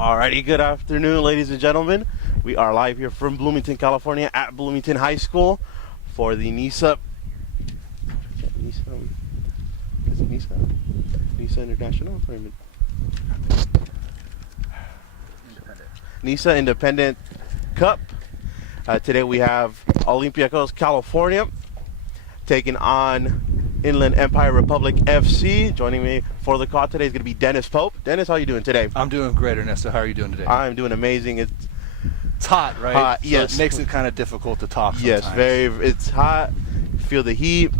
Alrighty, good afternoon, ladies and gentlemen. We are live here from Bloomington, California at Bloomington High School for the NISA International Tournament. NISA Independent Cup. Today we have Olympiacos, California, taking on Inland Empire Republic FC. Joining me for the call today is going to be Dennis Pope. Dennis, how are you doing today? I'm doing great, Ernesto. How are you doing today? I'm doing amazing. It's hot, right? Hot, so yes. It makes it kind of difficult to talk sometimes. Yes, it's hot. Feel the heat.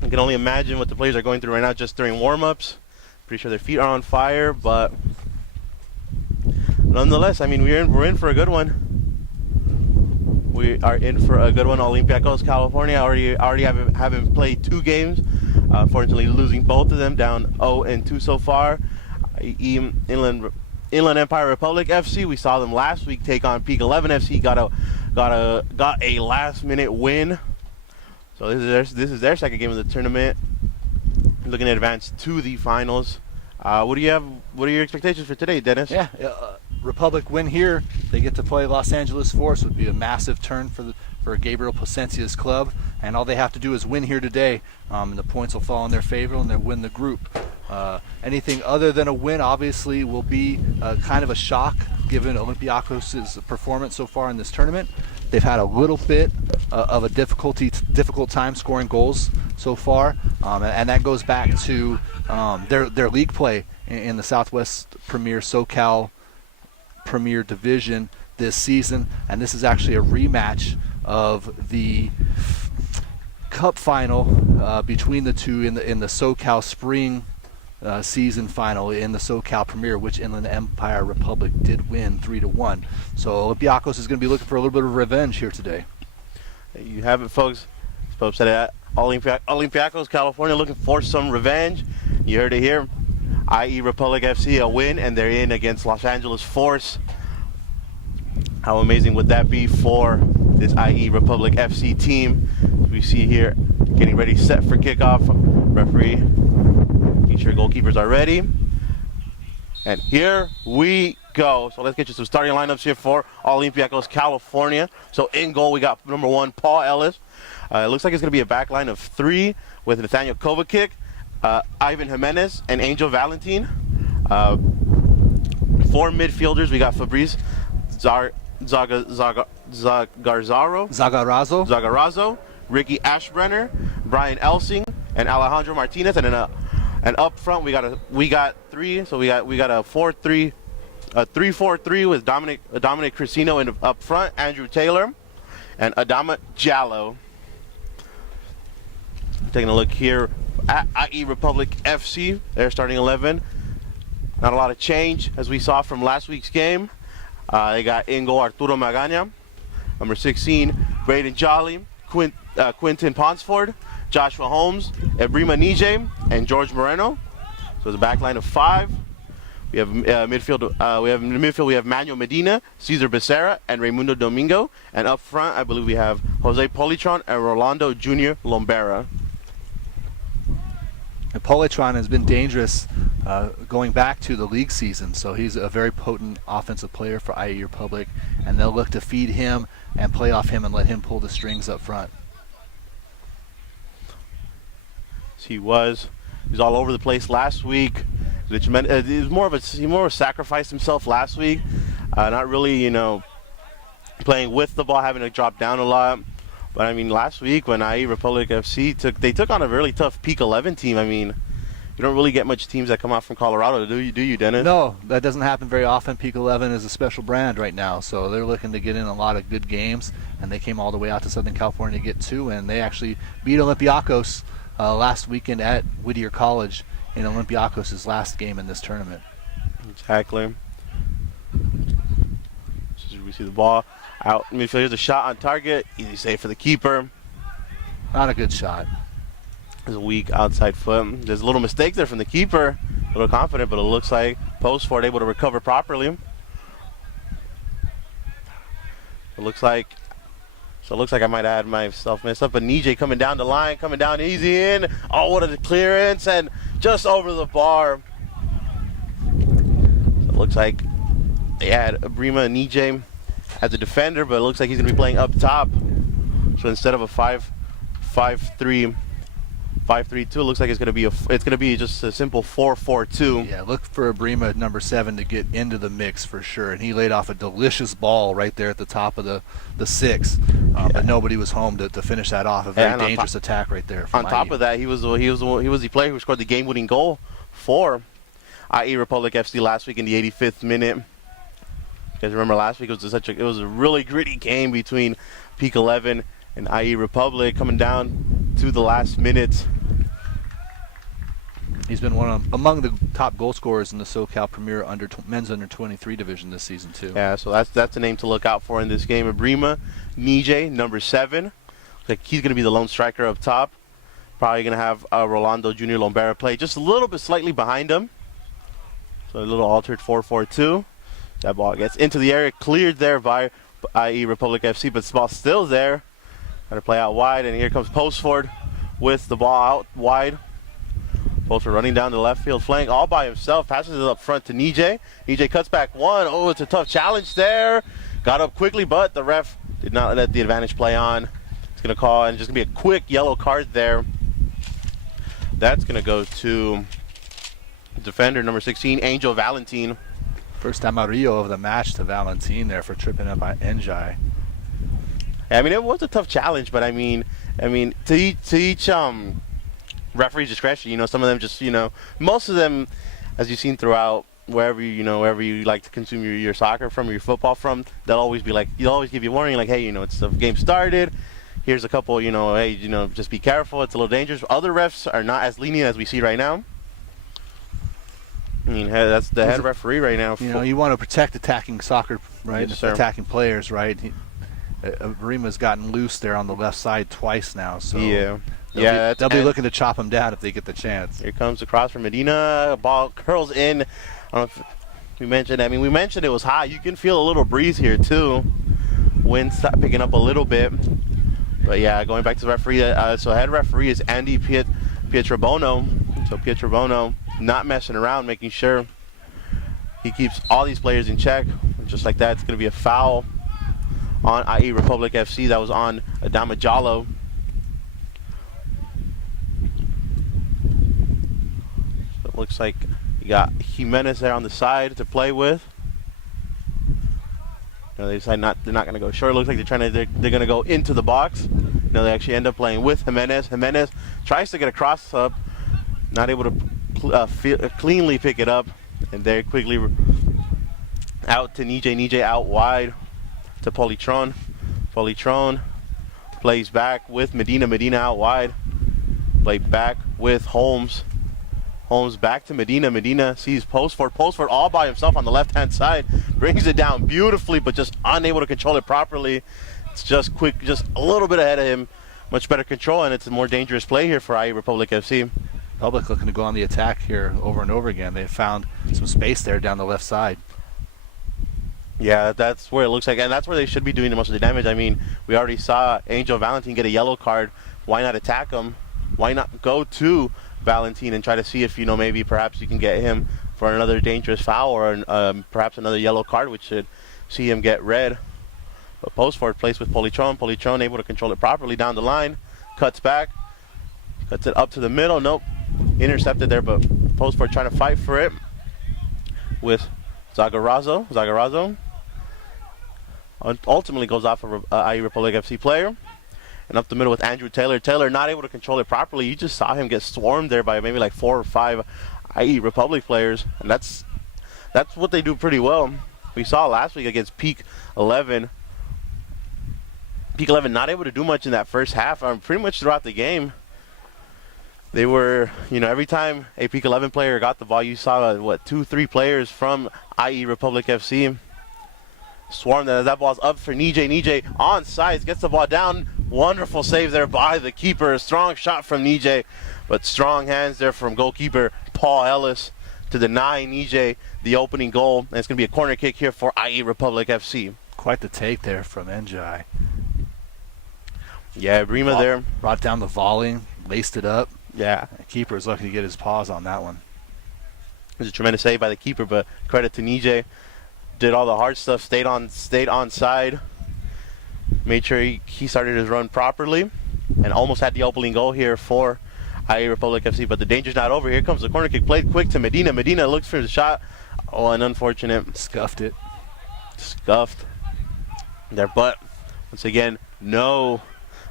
I can only imagine what the players are going through right now just during warm-ups. Pretty sure their feet are on fire, but nonetheless, I mean, we're in for a good one. We are in for a good one. Olympiacos, California, already haven't played 2 games. Unfortunately, losing both of them, down 0-2 so far. Inland Empire Republic FC. We saw them last week take on Peak 11 FC. Got a last-minute win. So this is their second game of the tournament. Looking to advance to the finals. What are your expectations for today, Dennis? Yeah. Republic win here. They get to play Los Angeles Force. Would be a massive turn for Gabriel Placencia's club, and all they have to do is win here today, and the points will fall in their favor and they'll win the group. Anything other than a win obviously will be kind of a shock given Olympiacos' performance so far in this tournament. They've had a little bit of a difficult time scoring goals so far, and that goes back to their league play in the Southwest Premier SoCal Premier Division this season, and this is actually a rematch of the Cup final between the two in the SoCal Spring season final in the SoCal Premier, which Inland Empire Republic did win 3-1. So Olympiacos is going to be looking for a little bit of revenge here today. You have it, folks. Pope said it. Olympiacos, California, looking for some revenge. You heard it here. IE Republic FC a win, and they're in against Los Angeles Force. How amazing would that be for this IE Republic FC team? We see here getting ready, set for kickoff. Referee, making sure goalkeepers are ready. And here we go. So let's get you some starting lineups here for Olympiacos, California. So in goal, we got number 1, Paul Ellis. It looks like it's going to be a back line of 3 with Nathaniel Kovacic, Ivan Jimenez, and Angel Valentin. 4 midfielders, we got Fabrice Zagarazo, Ricky Ashbrenner, Brian Elsing, and Alejandro Martinez, and then and up front we got 3. So we got a 3-4-3 with Dominic Crisino in up front, Andrew Taylor, and Adama Jallo. Taking a look here at IE Republic FC, their starting 11. Not a lot of change as we saw from last week's game. They got in goal Arturo Magana, number 16, Braden Jolly, Quinton Ponsford, Joshua Holmes, Ebrima Nije, and George Moreno. So it's a back line of 5. We have midfield. In the midfield we have Manuel Medina, Cesar Becerra, and Raimundo Domingo. And up front, I believe we have Jose Politron and Rolando Jr. Lombera. And Politron has been dangerous going back to the league season, so he's a very potent offensive player for IE Republic, and they'll look to feed him and play off him and let him pull the strings up front. He was all over the place last week. Which meant he more of a sacrificed himself last week. Not really, playing with the ball, having to drop down a lot. But I mean, last week when IE Republic FC took on a really tough Peak 11 team. I mean, you don't really get much teams that come out from Colorado, do you, Dennis? No, that doesn't happen very often. Peak 11 is a special brand right now, so they're looking to get in a lot of good games, and they came all the way out to Southern California to get 2, and they actually beat Olympiacos last weekend at Whittier College in Olympiacos' last game in this tournament. Exactly. We see the ball out. Here's a shot on target. Easy save for the keeper. Not a good shot. There's a weak outside foot. There's a little mistake there from the keeper. A little confident, but it looks like Postford able to recover properly. It looks like I might have had myself messed up. But Nije coming down the line, coming down easy in. Oh, what a clearance, and just over the bar. So it looks like they had Abrima and Nijay as a defender, but it looks like he's going to be playing up top. So instead of a 5-3-2, it looks like it's going to be just a simple 4-4-2. Yeah, look for Abrima at number 7 to get into the mix for sure. And he laid off a delicious ball right there at the top of the 6, but nobody was home to finish that off. A very dangerous attack right there. On top of that, he was the player who scored the game-winning goal for IE Republic FC last week in the 85th minute. You guys remember last week it was a really gritty game between Peak 11 and IE Republic, coming down to the last minutes. He's been among the top goal scorers in the SoCal Premier men's under 23 division this season too. Yeah, so that's a name to look out for in this game. Abrima Nijay, number 7. Looks like he's going to be the lone striker up top. Probably going to have Rolando Jr. Lombera play just a little bit slightly behind him. So a little altered 4-4-2. That ball gets into the area, cleared there by IE Republic FC, but the ball's still there. Got to play out wide, and here comes Postford with the ball out wide. Postford running down the left field flank all by himself, passes it up front to Nijay. Nijay cuts back one. Oh, it's a tough challenge there. Got up quickly, but the ref did not let the advantage play on. It's going to call, and just going to be a quick yellow card there. That's going to go to defender number 16, Angel Valentin. First amarillo of the match to Valentin there for tripping up on Njai. I mean, it was a tough challenge, but I mean, to each referee's discretion. You know, some of them just, most of them, as you've seen throughout wherever you like to consume your soccer from, or your football from, they'll always be like, they'll always give you a warning, like, hey, it's the game started. Here's a couple, hey, just be careful. It's a little dangerous. Other refs are not as lenient as we see right now. I mean, that's the head referee right now. You want to protect attacking soccer, right? Yes, sir. Attacking players, right? Arima's gotten loose there on the left side twice now, so they'll be looking to chop him down if they get the chance. Here comes the cross from Medina. Ball curls in. I don't know if we mentioned. We mentioned it was hot. You can feel a little breeze here too. Wind stopped picking up a little bit. But yeah, going back to the referee. So head referee is Andy Pietrobono. So Pietrobono not messing around, making sure he keeps all these players in check. Just like that, it's going to be a foul on IE Republic FC. That was on Adama Jallo. So it looks like you got Jimenez there on the side to play with. They decide they're not going to go short. It looks like they're going to go into the box. They actually end up playing with Jimenez. Jimenez tries to get a cross up, not able to cleanly pick it up, and very quickly out to Nijay. Nijay out wide to Politron. Politron plays back with Medina. Medina out wide. Play back with Holmes. Holmes back to Medina. Medina sees Postford. Postford all by himself on the left-hand side. Brings it down beautifully, but just unable to control it properly. It's just quick, just a little bit ahead of him. Much better control, and it's a more dangerous play here for IE Republic FC. Republic looking to go on the attack here over and over again. They found some space there down the left side. Yeah, that's where it looks like, and that's where they should be doing the most of the damage. We already saw Angel Valentin get a yellow card. Why not attack him? Why not go to Valentin and try to see if, maybe perhaps you can get him for another dangerous foul or perhaps another yellow card, which should see him get red. But Postford plays with Politron. Politron able to control it properly down the line. Cuts back. Cuts it up to the middle. Nope. Intercepted there, but Postford trying to fight for it with Zagarazo. Zagarazo ultimately goes off of IE Republic FC player. And up the middle with Andrew Taylor. Taylor not able to control it properly. You just saw him get swarmed there by maybe like 4 or 5 IE Republic players. And that's what they do pretty well. We saw last week against Peak 11. Peak 11 not able to do much in that first half. Pretty much throughout the game. They were, every time a Peak 11 player got the ball, you saw, 2-3 players from IE Republic FC swarm. That ball's up for Nijay. Nijay on sides, gets the ball down. Wonderful save there by the keeper. A strong shot from Nijay, but strong hands there from goalkeeper Paul Ellis to deny Nijay the opening goal. And it's going to be a corner kick here for IE Republic FC. Quite the take there from Njai. Yeah, Brima there. Brought down the volley, laced it up. Yeah. The keeper is lucky to get his paws on that one. It was a tremendous save by the keeper, but credit to Nijay. did all the hard stuff, stayed on side, made sure he started his run properly, and almost had the opening goal here for IE Republic FC. But the danger's not over. Here comes the corner kick, played quick to Medina. Medina looks for the shot. Oh, an unfortunate. Scuffed it. Scuffed there, but once again, no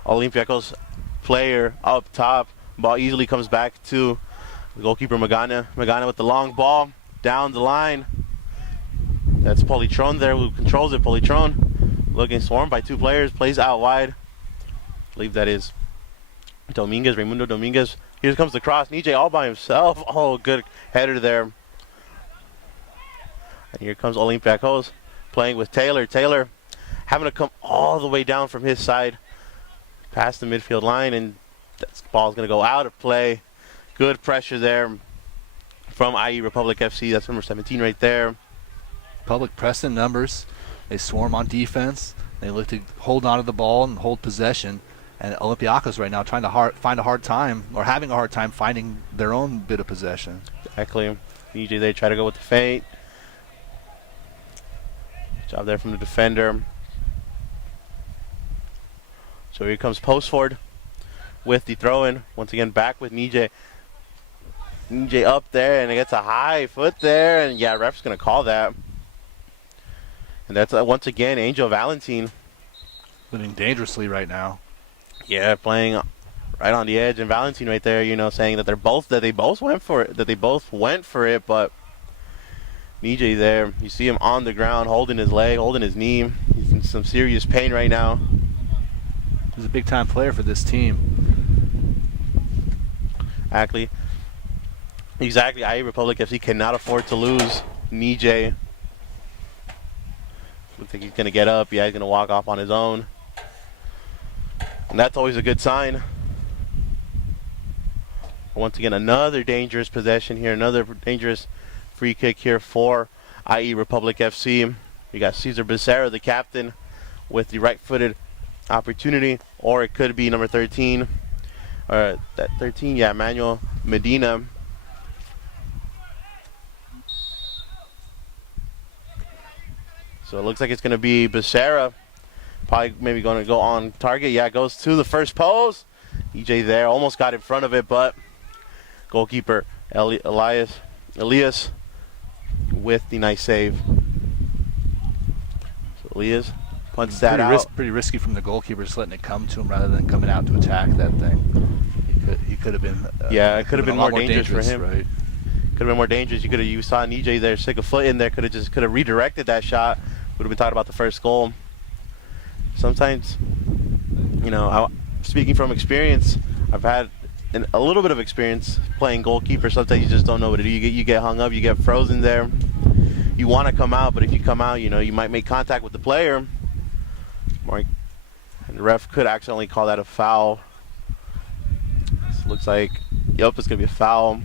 Olympiacos player up top. Ball easily comes back to the goalkeeper Magana. Magana with the long ball down the line. That's Politron there who controls it. Politron looking swarmed by two players, plays out wide. I believe that is Dominguez, Raimundo Dominguez. Here comes the cross. Nije all by himself. Oh, good header there. And here comes Olympiacos playing with Taylor. Taylor having to come all the way down from his side past the midfield line, and that ball's going to go out of play. Good pressure there from IE Republic FC. That's number 17 right there. Public press in numbers. They swarm on defense. They look to hold on to the ball and hold possession. And Olympiacos right now trying to find a hard time, or having a hard time finding their own bit of possession. Exactly. DJ, they try to go with the feint. Good job there from the defender. So here comes Postford with the throw-in. Once again, back with Nije. Nije up there, and it gets a high foot there. And yeah, ref's going to call that. And that's once again Angel Valentin. Living dangerously right now. Yeah, playing right on the edge, and Valentin right there, you know, saying that they both went for it, but Nije there, you see him on the ground, holding his leg, holding his knee. He's in some serious pain right now. He's a big-time player for this team. Exactly. IE Republic FC cannot afford to lose Nije. Looks like he's going to get up. Yeah, he's going to walk off on his own. And that's always a good sign. Once again, another dangerous possession here. Another dangerous free kick here for IE Republic FC. We got Cesar Becerra, the captain, with the right-footed opportunity. Or it could be number 13. Or that 13, yeah, Manuel Medina. So it looks like it's going to be Becerra. Probably maybe going to go on target. Yeah, goes to the first post. EJ there almost got in front of it, but goalkeeper Elias with the nice save. So Elias punts that out. Pretty risky from the goalkeeper, just letting it come to him rather than coming out to attack that thing. He could have been. Yeah, it could have been more dangerous for him. Right. Could have been more dangerous. You saw EJ there stick a foot in there. Could have redirected that shot. Would have been talking about the first goal. Sometimes, you know, speaking from experience, I've had a little bit of experience playing goalkeeper. Sometimes you just don't know what to do. You get hung up, you get frozen there. You want to come out, but if you come out, you know, you might make contact with the player. And the ref could accidentally call that a foul. This looks like, yep, it's going to be a foul.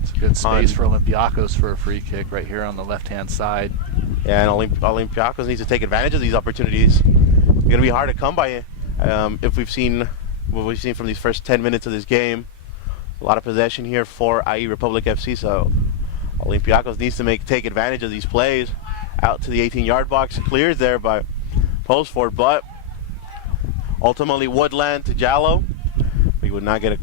It's a good space for Olympiacos for a free kick right here on the left-hand side. Yeah, and Olympiacos needs to take advantage of these opportunities. It's going to be hard to come by if we've seen what we've seen from these first 10 minutes of this game. A lot of possession here for IE Republic FC, so Olympiacos needs to take advantage of these plays. Out to the 18-yard box, cleared there by Postford, but ultimately Woodland to Jallo. We would not get a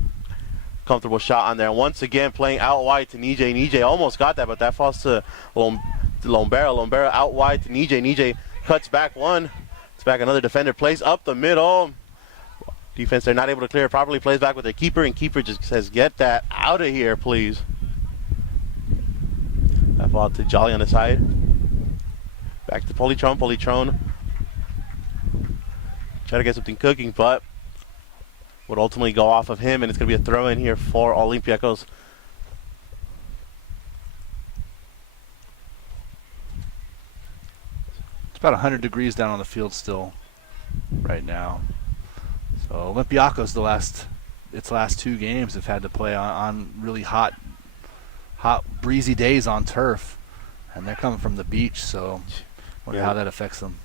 comfortable shot on there. Once again, playing out wide to Nije. Nije almost got that, but that falls to Lombera. Lombera out wide to Nije. Nije cuts back one. It's back another defender. Plays up the middle. Defense, they're not able to clear it properly. Plays back with their keeper, and keeper just says, get that out of here, please. That ball to Jolly on the side. Back to Politron. Politron try to get something cooking, but would ultimately go off of him, and it's going to be a throw-in here for Olympiacos. It's about 100 degrees down on the field still right now. So Olympiacos, its last two games have had to play on really hot, breezy days on turf, and they're coming from the beach, so wonder how that affects them.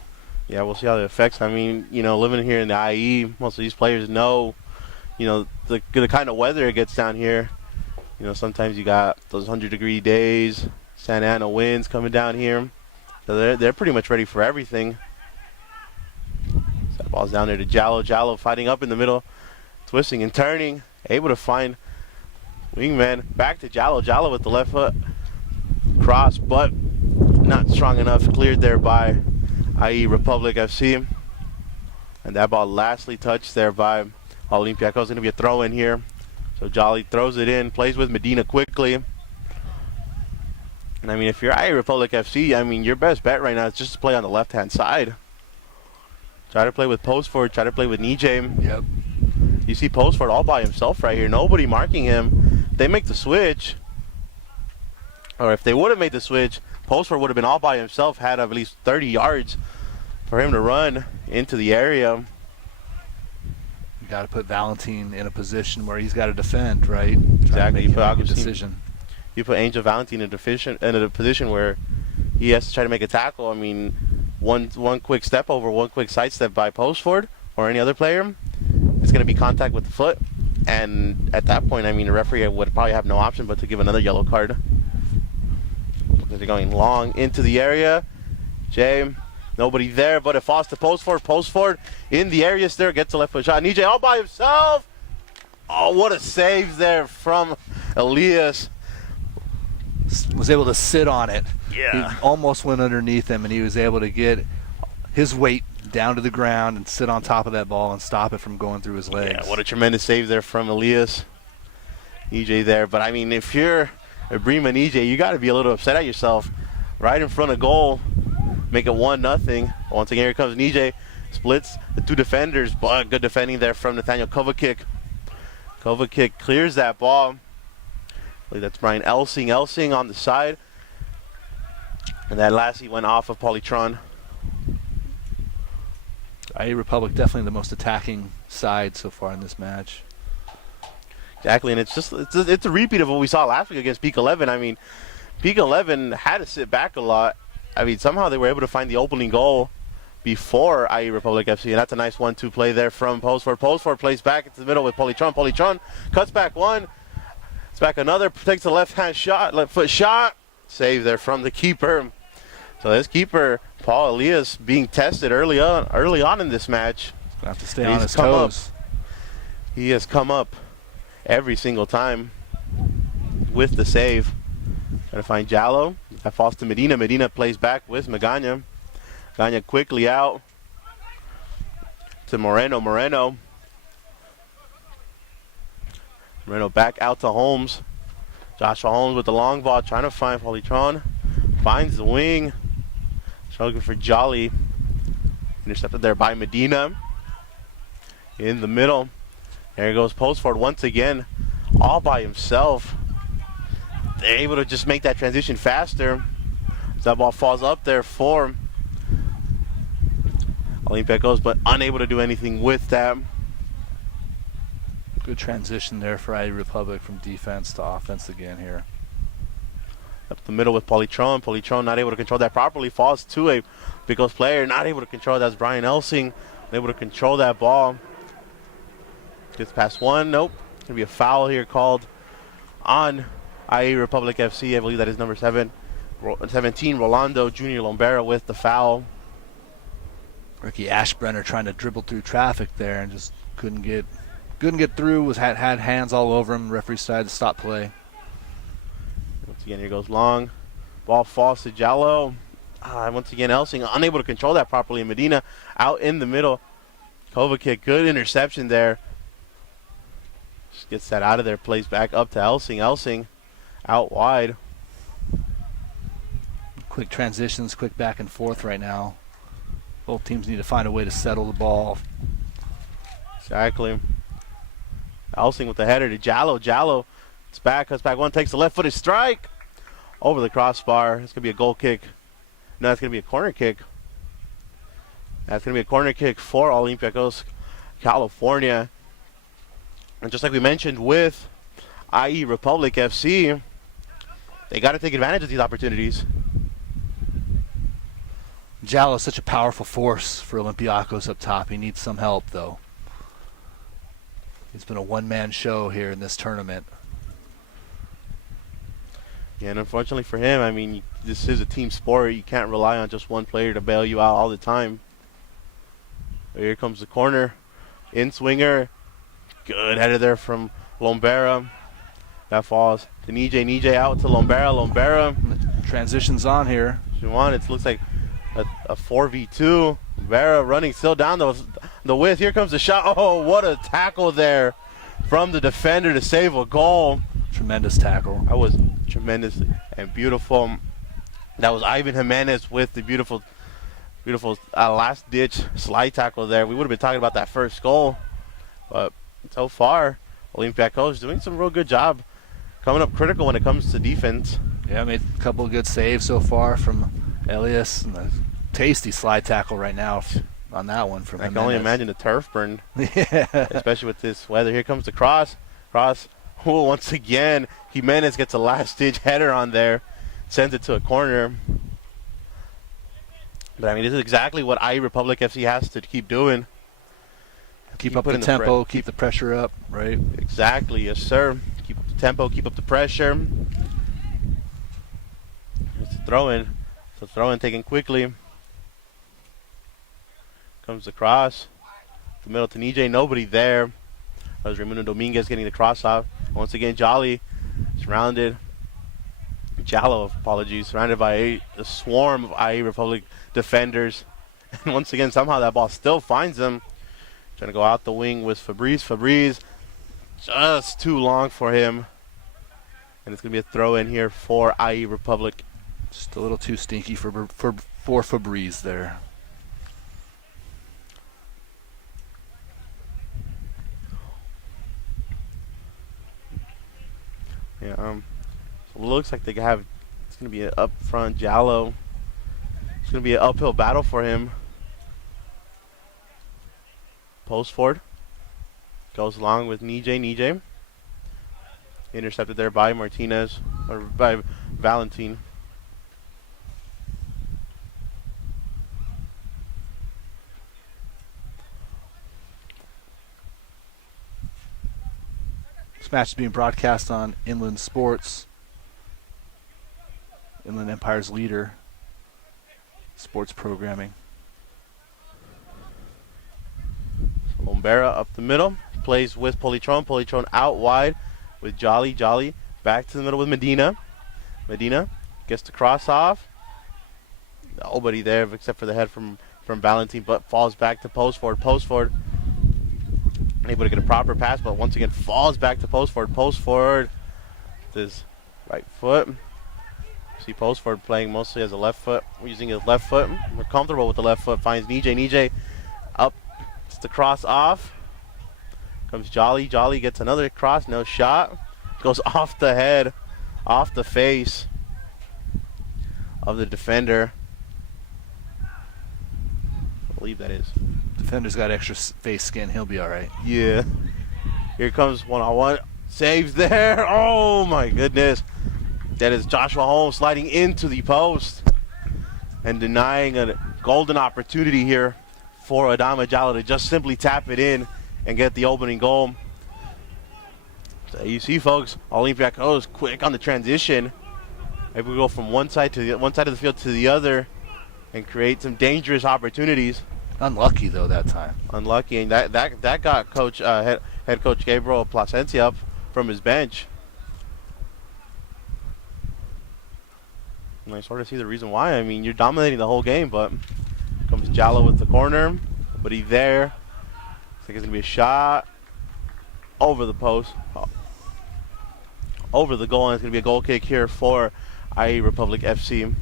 Yeah, we'll see how that affects. I mean, you know, living here in the IE, most of these players know, you know, the kind of weather it gets down here. You know, sometimes you got those 100-degree days. Santa Ana wins coming down here. So they're pretty much ready for everything. So that ball's down there to Jallo. Jallo fighting up in the middle, twisting and turning, able to find wingman. Back to Jallo. Jallo with the left foot cross, but not strong enough. Cleared there by IE Republic FC. And that ball lastly touched there by Olympiacos. Going to be a throw in here. So Jolly throws it in, plays with Medina quickly. And I mean, if you're IE Republic FC, I mean, your best bet right now is just to play on the left-hand side. Try to play with Postford, try to play with Nijay. Yep. You see Postford all by himself right here. Nobody marking him. They make the switch. Or if they would have made the switch, Postford would have been all by himself, had at least 30 yards for him to run into the area. You got to put Valentine in a position where he's got to defend, right? Exactly. You put a decision. You put Angel Valentine in a position where he has to try to make a tackle. I mean, one quick step over, one quick sidestep by Postford or any other player, it's going to be contact with the foot. And at that point, I mean, the referee would probably have no option but to give another yellow card. They're going long into the area. Jay, nobody there, but it falls to Postford. Postford in the area still, gets a left foot shot. Nijay all by himself. Oh, what a save there from Elias. Was able to sit on it. Yeah. He almost went underneath him, and he was able to get his weight down to the ground and sit on top of that ball and stop it from going through his legs. Yeah, what a tremendous save there from Elias. Nijay there. But, I mean, if you're Ibrahim and Nijay, you got to be a little upset at yourself. Right in front of goal, make it 1-0. Once again, here comes Nijay. Splits the two defenders, but good defending there from Nathaniel Kovacic. Kovacic clears that ball. I believe that's Brian Elsing. Elsing on the side. And that lastly went off of Polytron. IE Republic definitely the most attacking side so far in this match. Exactly, and it's a repeat of what we saw last week against Peak 11. I mean, Peak 11 had to sit back a lot. I mean, somehow they were able to find the opening goal before IE Republic FC, and that's a nice 1-2 play there from Postford. Postford plays back into the middle with Polytron. Polytron cuts back one, it's back another, takes a left-hand shot, left foot shot, save there from the keeper. So this keeper, Paul Elias, being tested early on in this match. Gonna have to stay on his toes. He has come up every single time with the save. Trying to find Jallo. That falls to Medina. Medina plays back with Magana. Magana quickly out to Moreno. Moreno back out to Holmes. Joshua Holmes with the long ball, trying to find Polytron. Finds the wing. Looking for Jolly. Intercepted there by Medina. In the middle. There goes Postford once again, all by himself. They're able to just make that transition faster. That ball falls up there for Olympiacos, but unable to do anything with that. Good transition there for IE Republic from defense to offense again here. Up the middle with Polytron. Polytron not able to control that properly. Falls to a Olympiacos player. Not able to control. That's Brian Elsing. Able to control that ball. Gets past one. Nope. Going to be a foul here called on IE Republic FC. I believe that is number 17, Rolando Jr. Lombera with the foul. Ricky Ashbrenner trying to dribble through traffic there and just couldn't get through. Had hands all over him. Referee decided to stop play. Once again, here goes long. Ball falls to Jallo. Once again, Elsing unable to control that properly. Medina out in the middle. Kovacic, good interception there. Just gets that out of there. Plays back up to Elsing. Elsing out wide. Quick transitions, quick back and forth right now. Both teams need to find a way to settle the ball. Exactly. Elsing with the header to Jallo. Jallo, it's back, cuts back one, takes the left-footed strike over the crossbar. It's going to be a goal kick. No, it's going to be a corner kick. That's going to be a corner kick for Olympiacos, California. And just like we mentioned with IE Republic FC, they got to take advantage of these opportunities. Jallo is such a powerful force for Olympiacos up top. He needs some help, though. It's been a one-man show here in this tournament. Yeah, and unfortunately for him, I mean, this is a team sport. You can't rely on just one player to bail you out all the time. Here comes the corner. In swinger. Good header there from Lombera. That falls to Nije. Nije out to Lombera. Lombera. Transitions on here. It looks like a 4v2. Lombera running still down the width. Here comes the shot. Oh, what a tackle there from the defender to save a goal. Tremendous tackle. That was tremendous and beautiful. That was Ivan Jimenez with the beautiful last-ditch slide tackle there. We would have been talking about that first goal. But so far, Olympiacos doing some real good job coming up critical when it comes to defense. Yeah, made a couple of good saves so far from Elias, and a tasty slide tackle right now on that one from Jimenez. I can only imagine the turf burn, yeah. especially with this weather. Here comes the cross. Once again, Jimenez gets a last-ditch header on there, sends it to a corner. But, I mean, this is exactly what IE Republic FC has to keep doing. Keep up the tempo, keep the pressure up, right? Exactly, yes, sir. Keep up the tempo, keep up the pressure. It's a throw-in. So throw-in taken quickly. Comes the cross. The middle to Nije, nobody there. That was Raimundo Dominguez getting the cross off. Once again, Jolly surrounded. Jallo, apologies, surrounded by a swarm of IE Republic defenders. And once again, somehow that ball still finds him. Trying to go out the wing with Fabrice. Fabrice just too long for him. And it's going to be a throw in here for IE Republic. Just a little too stinky for Fabrice there. Yeah, so it looks like it's going to be an up front Jallo. It's going to be an uphill battle for him. Post forward. Goes along with Nije. Intercepted there by Martinez, or by Valentin. This match is being broadcast on Inland Sports, Inland Empire's leader, sports programming. Lombera up the middle, plays with Politron. Politron out wide with Jolly. Jolly back to the middle with Medina. Medina gets the cross off. Nobody there except for the head from Valentin, but falls back to post forward. Post forward. Able to get a proper pass, but once again falls back to post forward. Post forward. This right foot. See post forward playing mostly as a left foot. We're using his left foot. We're comfortable with the left foot. Finds Nije. Nije up. It's the cross off. Comes Jolly. Jolly gets another cross. No shot. Goes off the head. Off the face of the defender. I believe that is. Defender's got extra face skin. He'll be all right. Yeah. Here comes one-on-one. Saves there. Oh, my goodness. That is Joshua Holmes sliding into the post and denying a golden opportunity here for Adama Jallo to just simply tap it in and get the opening goal. So you see, folks, Olympiacos quick on the transition. Maybe we go from one side of the field to the other and create some dangerous opportunities. Unlucky though that time. Unlucky, and that got head coach Gabriel Plasencia up from his bench. And I sort of see the reason why. I mean, you're dominating the whole game, but comes Jallo with the corner, but he's there. Looks like it's gonna be a shot over the post, over the goal, and it's gonna be a goal kick here for IE Republic FC.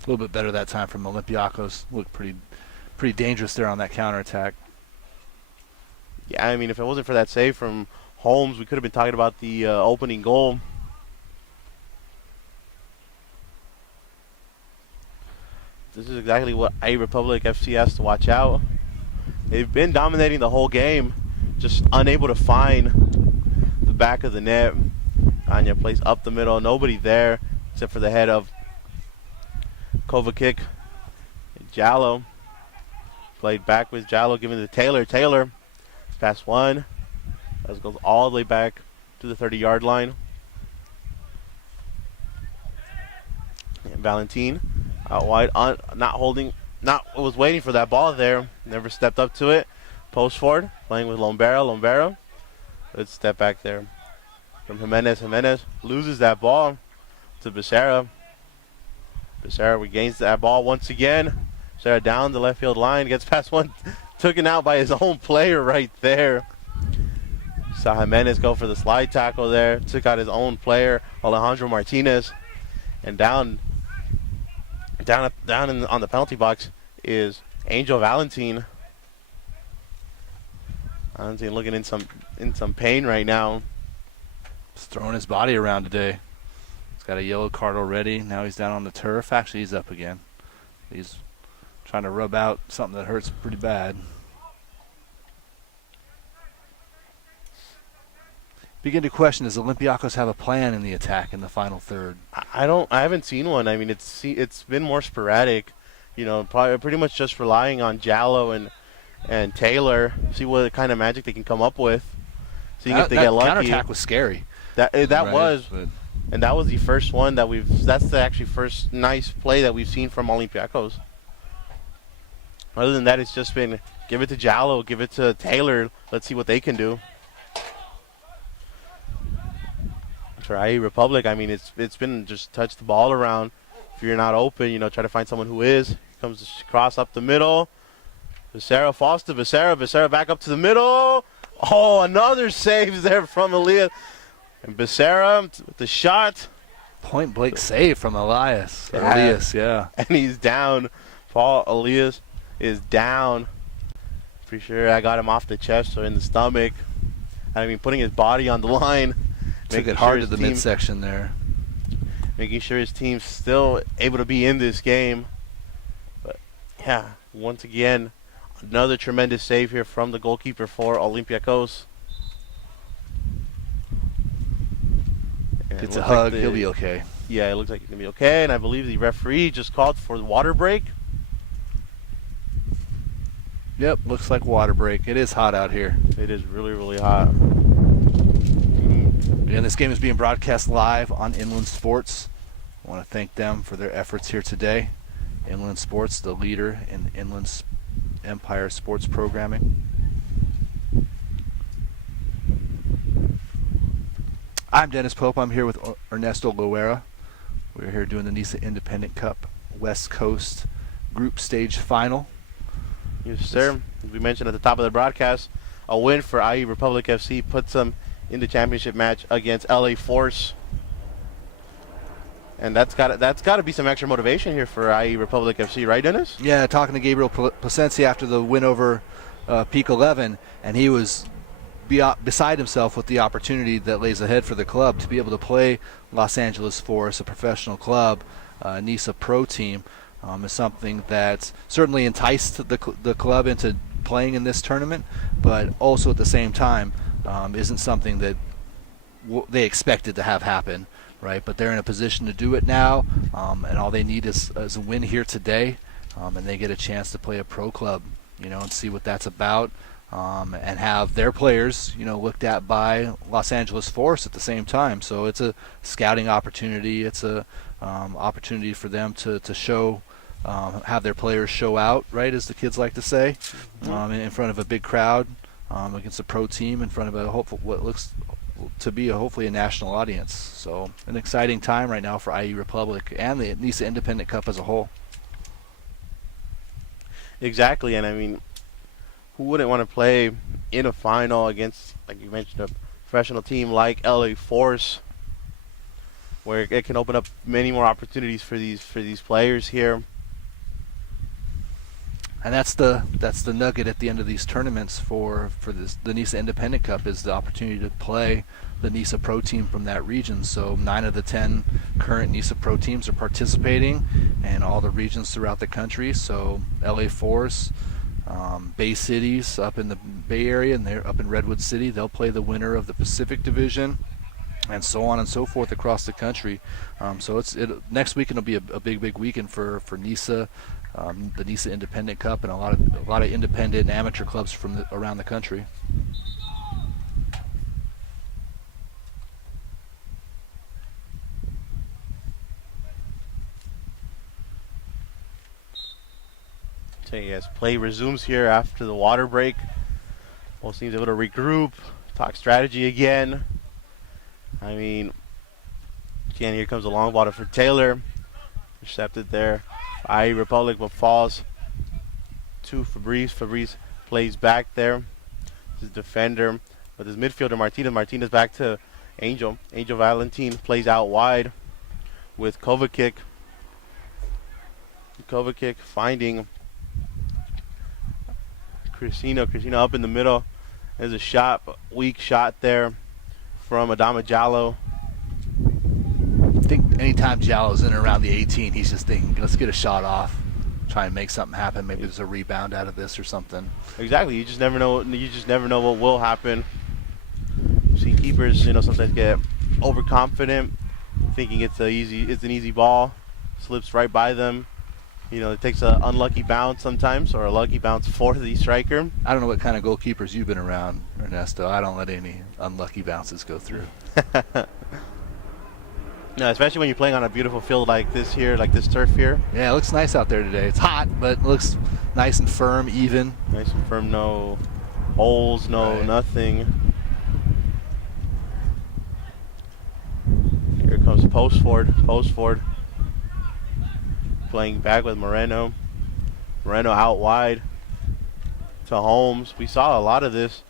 A little bit better that time from Olympiacos. Looked pretty dangerous there on that counterattack. Yeah, I mean, if it wasn't for that save from Holmes, we could have been talking about the opening goal. This is exactly what IE Republic FC has to watch out. They've been dominating the whole game, just unable to find the back of the net. Anya plays up the middle, nobody there except for the head of Kovacic. Jallo played back with Jallo, giving it to Taylor. Taylor, pass one. As it goes all the way back to the 30-yard line. And Valentin out wide, was waiting for that ball there. Never stepped up to it. Post forward, playing with Lombera. Good step back there from Jimenez. Jimenez loses that ball to Becerra. Becerra regains that ball once again. Becerra down the left field line, gets past one, taken out by his own player right there. Saw Jimenez go for the slide tackle there, took out his own player, Alejandro Martinez, and down on the penalty box is Angel Valentin. Valentin looking in some pain right now. He's throwing his body around today. He's got a yellow card already. Now he's down on the turf. Actually, he's up again. He's trying to rub out something that hurts pretty bad. Begin to question, does Olympiacos have a plan in the attack in the final third? I haven't seen one. I mean, it's been more sporadic. You know, probably pretty much just relying on Jallo and Taylor. See what kind of magic they can come up with. Seeing if they get lucky. That counterattack was scary. That Right, was, but and that was the first one that that's the actually first nice play that we've seen from Olympiacos. Other than that, it's just been give it to Jallo, give it to Taylor. Let's see what they can do. For IE Republic, I mean, it's been just touch the ball around. If you're not open, you know, try to find someone who is. Comes across up the middle. Becerra falls to Becerra. Becerra back up to the middle. Oh, another save there from Elias. And Becerra with the shot. Point blank save from Elias. Elias, yeah. And he's down. Paul Elias is down. Pretty sure I got him off the chest or in the stomach. I mean, putting his body on the line. Took it hard to the midsection there. Making sure his team's still able to be in this game. But, yeah, once again, another tremendous save here from the goalkeeper for Olympiacos. It's a hug. He'll be okay. Yeah, it looks like he's going to be okay. And I believe the referee just called for the water break. Yep, looks like water break. It is hot out here. It is really, really hot. And this game is being broadcast live on Inland Sports. I want to thank them for their efforts here today. Inland Sports, the leader in Inland Empire sports programming. I'm Dennis Pope. I'm here with Ernesto Loera. We're here doing the NISA Independent Cup West Coast Group Stage Final. Yes, sir. As we mentioned at the top of the broadcast, a win for IE Republic FC puts them in the championship match against LA Force. And that's got to be some extra motivation here for IE Republic FC, right, Dennis? Yeah, talking to Gabriel Placencia after the win over Peak 11, and he was beside himself with the opportunity that lays ahead for the club to be able to play Los Angeles Force, a professional club, NISA Pro team, is something that certainly enticed the club into playing in this tournament, but also at the same time isn't something that they expected to have happen, right? But they're in a position to do it now, and all they need is a win here today, and they get a chance to play a pro club, you know, and see what that's about, and have their players, you know, looked at by Los Angeles Force at the same time. So it's a scouting opportunity. It's a opportunity for them to show, have their players show out, right, as the kids like to say, in front of a big crowd. Against a pro team in front of what looks to be hopefully a national audience. So an exciting time right now for IE Republic and the NISA Independent Cup as a whole. Exactly, and I mean, who wouldn't want to play in a final against, like you mentioned, a professional team like LA Force, where it can open up many more opportunities for these players here. And that's the nugget at the end of these tournaments for the NISA Independent Cup, is the opportunity to play the NISA Pro team from that region. So 9 of the 10 current NISA Pro teams are participating, and all the regions throughout the country. So LA Force, Bay Cities up in the Bay Area, and they're up in Redwood City. They'll play the winner of the Pacific Division, and so on and so forth across the country. So next weekend will be a big weekend for NISA. The NISA Independent Cup, and a lot of independent and amateur clubs from around the country. So yes, play resumes here after the water break. Both teams able to regroup, talk strategy again. I mean, again, here comes a long ball for Taylor. Intercepted there. IE Republic, but falls to Fabrice. Fabrice plays back there. His defender, but his midfielder Martinez. Martinez back to Angel. Angel Valentin plays out wide with Kovacic. Kovacic finding Crisino. Crisino up in the middle. There's a shot, weak shot there from Adama Jallo. I think anytime Jallo's in and around the 18, he's just thinking, let's get a shot off, try and make something happen. Maybe there's a rebound out of this or something. Exactly. You just never know. You just never know what will happen. See keepers, sometimes get overconfident, thinking it's an easy ball, slips right by them. It takes an unlucky bounce sometimes, or a lucky bounce for the striker. I don't know what kind of goalkeepers you've been around, Ernesto. I don't let any unlucky bounces go through. No, especially when you're playing on a beautiful field like this here, like this turf here. Yeah, it looks nice out there today. It's hot, but it looks nice and firm, even. Nice and firm, no holes, no nothing. Here comes post forward. Playing back with Moreno. Moreno out wide to Holmes. We saw a lot of this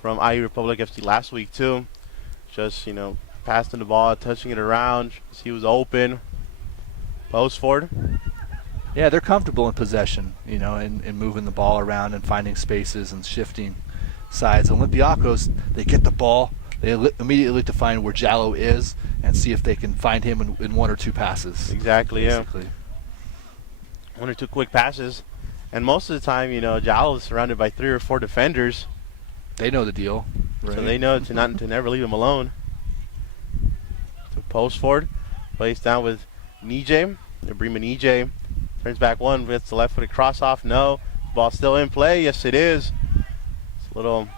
from IE Republic FC last week too. Just, passing the ball, touching it around. He was open. Post forward. Yeah, they're comfortable in possession, and moving the ball around and finding spaces and shifting sides. Olympiacos, they get the ball. They immediately look to find where Jallo is and see if they can find him in one or two passes. Basically. Yeah. 1 or 2 quick passes. And most of the time, Jallo is surrounded by 3 or 4 defenders. They know the deal. Right? So they know to never leave him alone. So post forward. Plays down with Nijay. Brima Nijay. Turns back one. Gets the left-footed cross-off. No. Ball still in play. Yes, it is. It's a little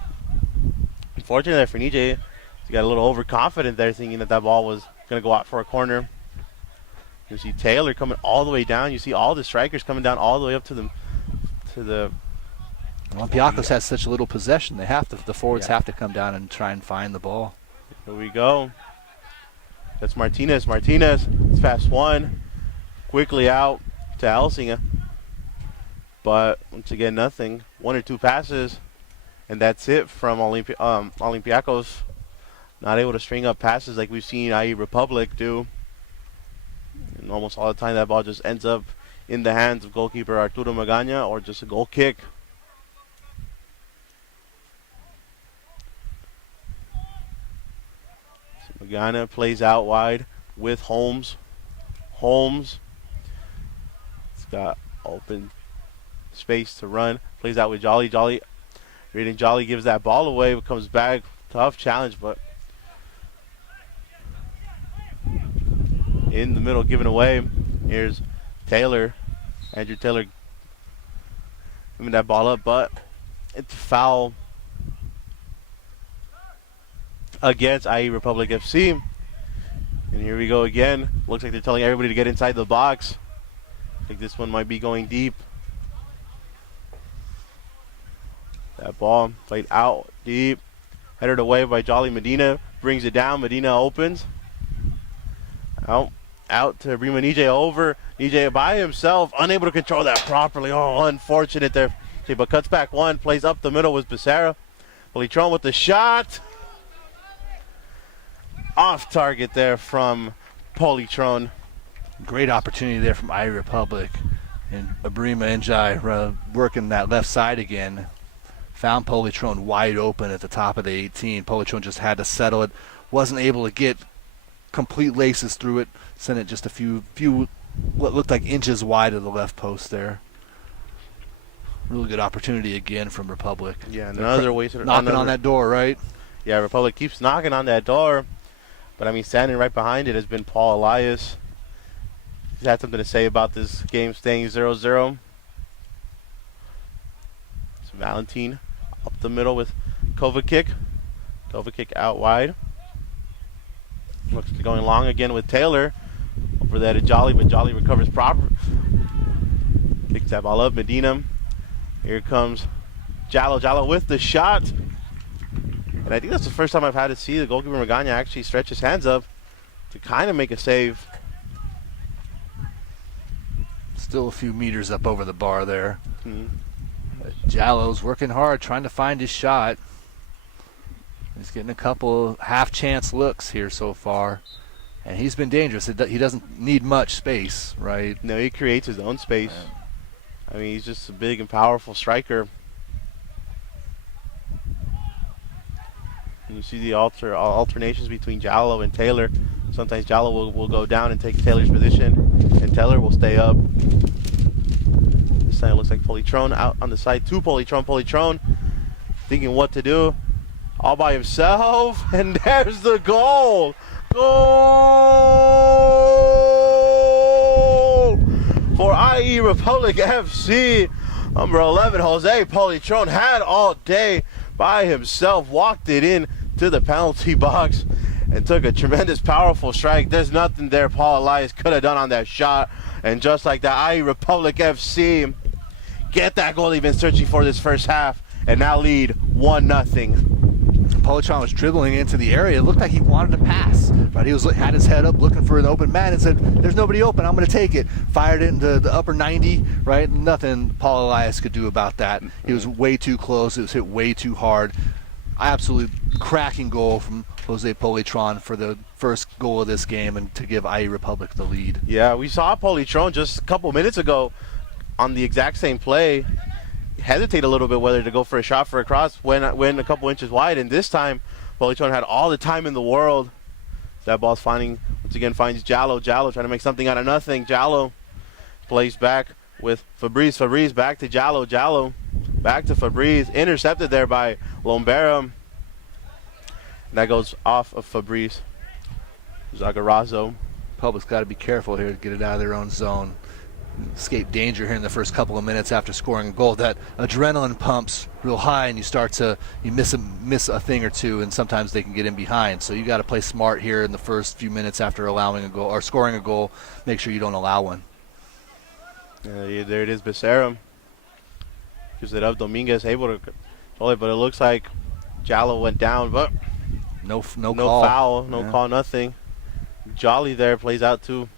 unfortunate there for Nijay. He got a little overconfident there, thinking that ball was going to go out for a corner. You see Taylor coming all the way down. You see all the strikers coming down all the way up to the Olympiacos has such a little possession. The forwards have to come down and try and find the ball. Here we go. That's Martinez. It's fast one. Quickly out to Elsinga. But once again, nothing. 1 or 2 passes. And that's it from Olympiacos. Not able to string up passes like we've seen IE Republic do. And almost all the time that ball just ends up in the hands of goalkeeper Arturo Magana or just a goal kick. So Magana plays out wide with Holmes. Holmes. It's got open space to run. Plays out with Jolly. Reading Jolly gives that ball away, but comes back. Tough challenge, but in the middle, given away. Here's Taylor. Andrew Taylor giving that ball up, but it's a foul against IE Republic FC. And here we go again. Looks like they're telling everybody to get inside the box. I think this one might be going deep. That ball played out deep. Headed away by Jolly Medina. Brings it down. Medina opens. Out to Brima Nijay over. Nijay by himself. Unable to control that properly. Oh, unfortunate there. But cuts back one. Plays up the middle with Becerra. Politron with the shot. Off target there from Politron. Great opportunity there from IE Republic. And Brima Nijay working that left side again. Found Politron wide open at the top of the 18. Politron just had to settle it. Wasn't able to get complete laces through it. Sent it just a few what looked like inches wide of the left post there. Really good opportunity again from Republic. Yeah, another way to knocking on that door, right? Yeah, Republic keeps knocking on that door. But I mean, standing right behind it has been Paul Elias. He's had something to say about this game staying 0-0. So Valentin up the middle with Kovacic. Kovacic out wide. Looks like going long again with Taylor. Over there to Jolly, but Jolly recovers proper. Picks that ball up. Medina Here comes Jallo. Jallo with the shot. And I think that's the first time I've had to see the goalkeeper Magana actually stretch his hands up to kind of make a save. Still a few meters up over the bar there. Mm-hmm. Jallo's working hard, trying to find his shot. He's getting a couple half-chance looks here so far. And he's been dangerous. He doesn't need much space, right? No, he creates his own space. I mean, he's just a big and powerful striker. And you see the alternations between Jallo and Taylor. Sometimes Jallo will go down and take Taylor's position, and Taylor will stay up. This time it looks like Polytron out on the side to Polytron. Polytron thinking what to do, all by himself, and there's the goal. Goal for IE Republic FC. Number 11, Jose Polytron had all day by himself, walked it in to the penalty box and took a tremendous, powerful strike. There's nothing there Paul Elias could have done on that shot. And just like that, IE Republic FC get that goal they've been searching for this first half and now lead 1-0. Polytron was dribbling into the area. It looked like he wanted to pass, but he had his head up looking for an open man and said, there's nobody open, I'm going to take it. Fired it into the upper 90, right? Nothing Paul Elias could do about that. He was way too close. It was hit way too hard. Absolute cracking goal from Jose Polytron for the first goal of this game and to give IE Republic the lead. Yeah, we saw Polytron just a couple minutes ago on the exact same play hesitate a little bit whether to go for a shot for a cross when a couple inches wide, and this time Polytron had all the time in the world. That ball's once again finds Jallo. Jallo trying to make something out of nothing. Jallo plays back with Fabrice. Fabrice back to Jallo. Jallo back to Fabrice. Intercepted there by Lombera. That goes off of Fabrice. Zagarazzo. Public's got to be careful here to get it out of their own zone. Escape danger here in the first couple of minutes after scoring a goal. That adrenaline pumps real high, and you miss a thing or two, and sometimes they can get in behind. So you got to play smart here in the first few minutes after allowing a goal or scoring a goal. Make sure you don't allow one. Yeah, there it is, Becerra. Gives it up. Dominguez able to control it, but it looks like Jallo went down, but no no call. Foul, no call, nothing. Jolly there plays out to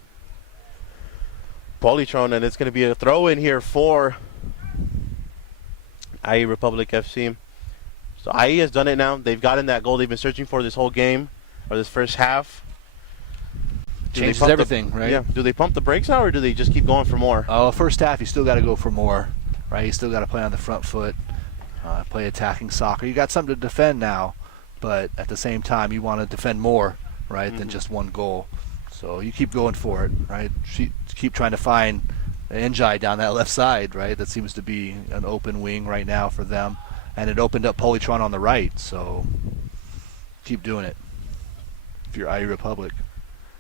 Polytron, and it's going to be a throw in here for IE Republic FC. So IE has done it now. They've gotten that goal they've been searching for this whole game, or this first half. Changes everything, right? Yeah. Do they pump the brakes now, or do they just keep going for more? First half, you still got to go for more, right? You still got to play on the front foot, play attacking soccer. You got something to defend now, but at the same time, you want to defend more, right, than just one goal. So you keep going for it, right? Keep trying to find Njai down that left side, right? That seems to be an open wing right now for them. And it opened up Polytron on the right, so keep doing it if you're IE Republic.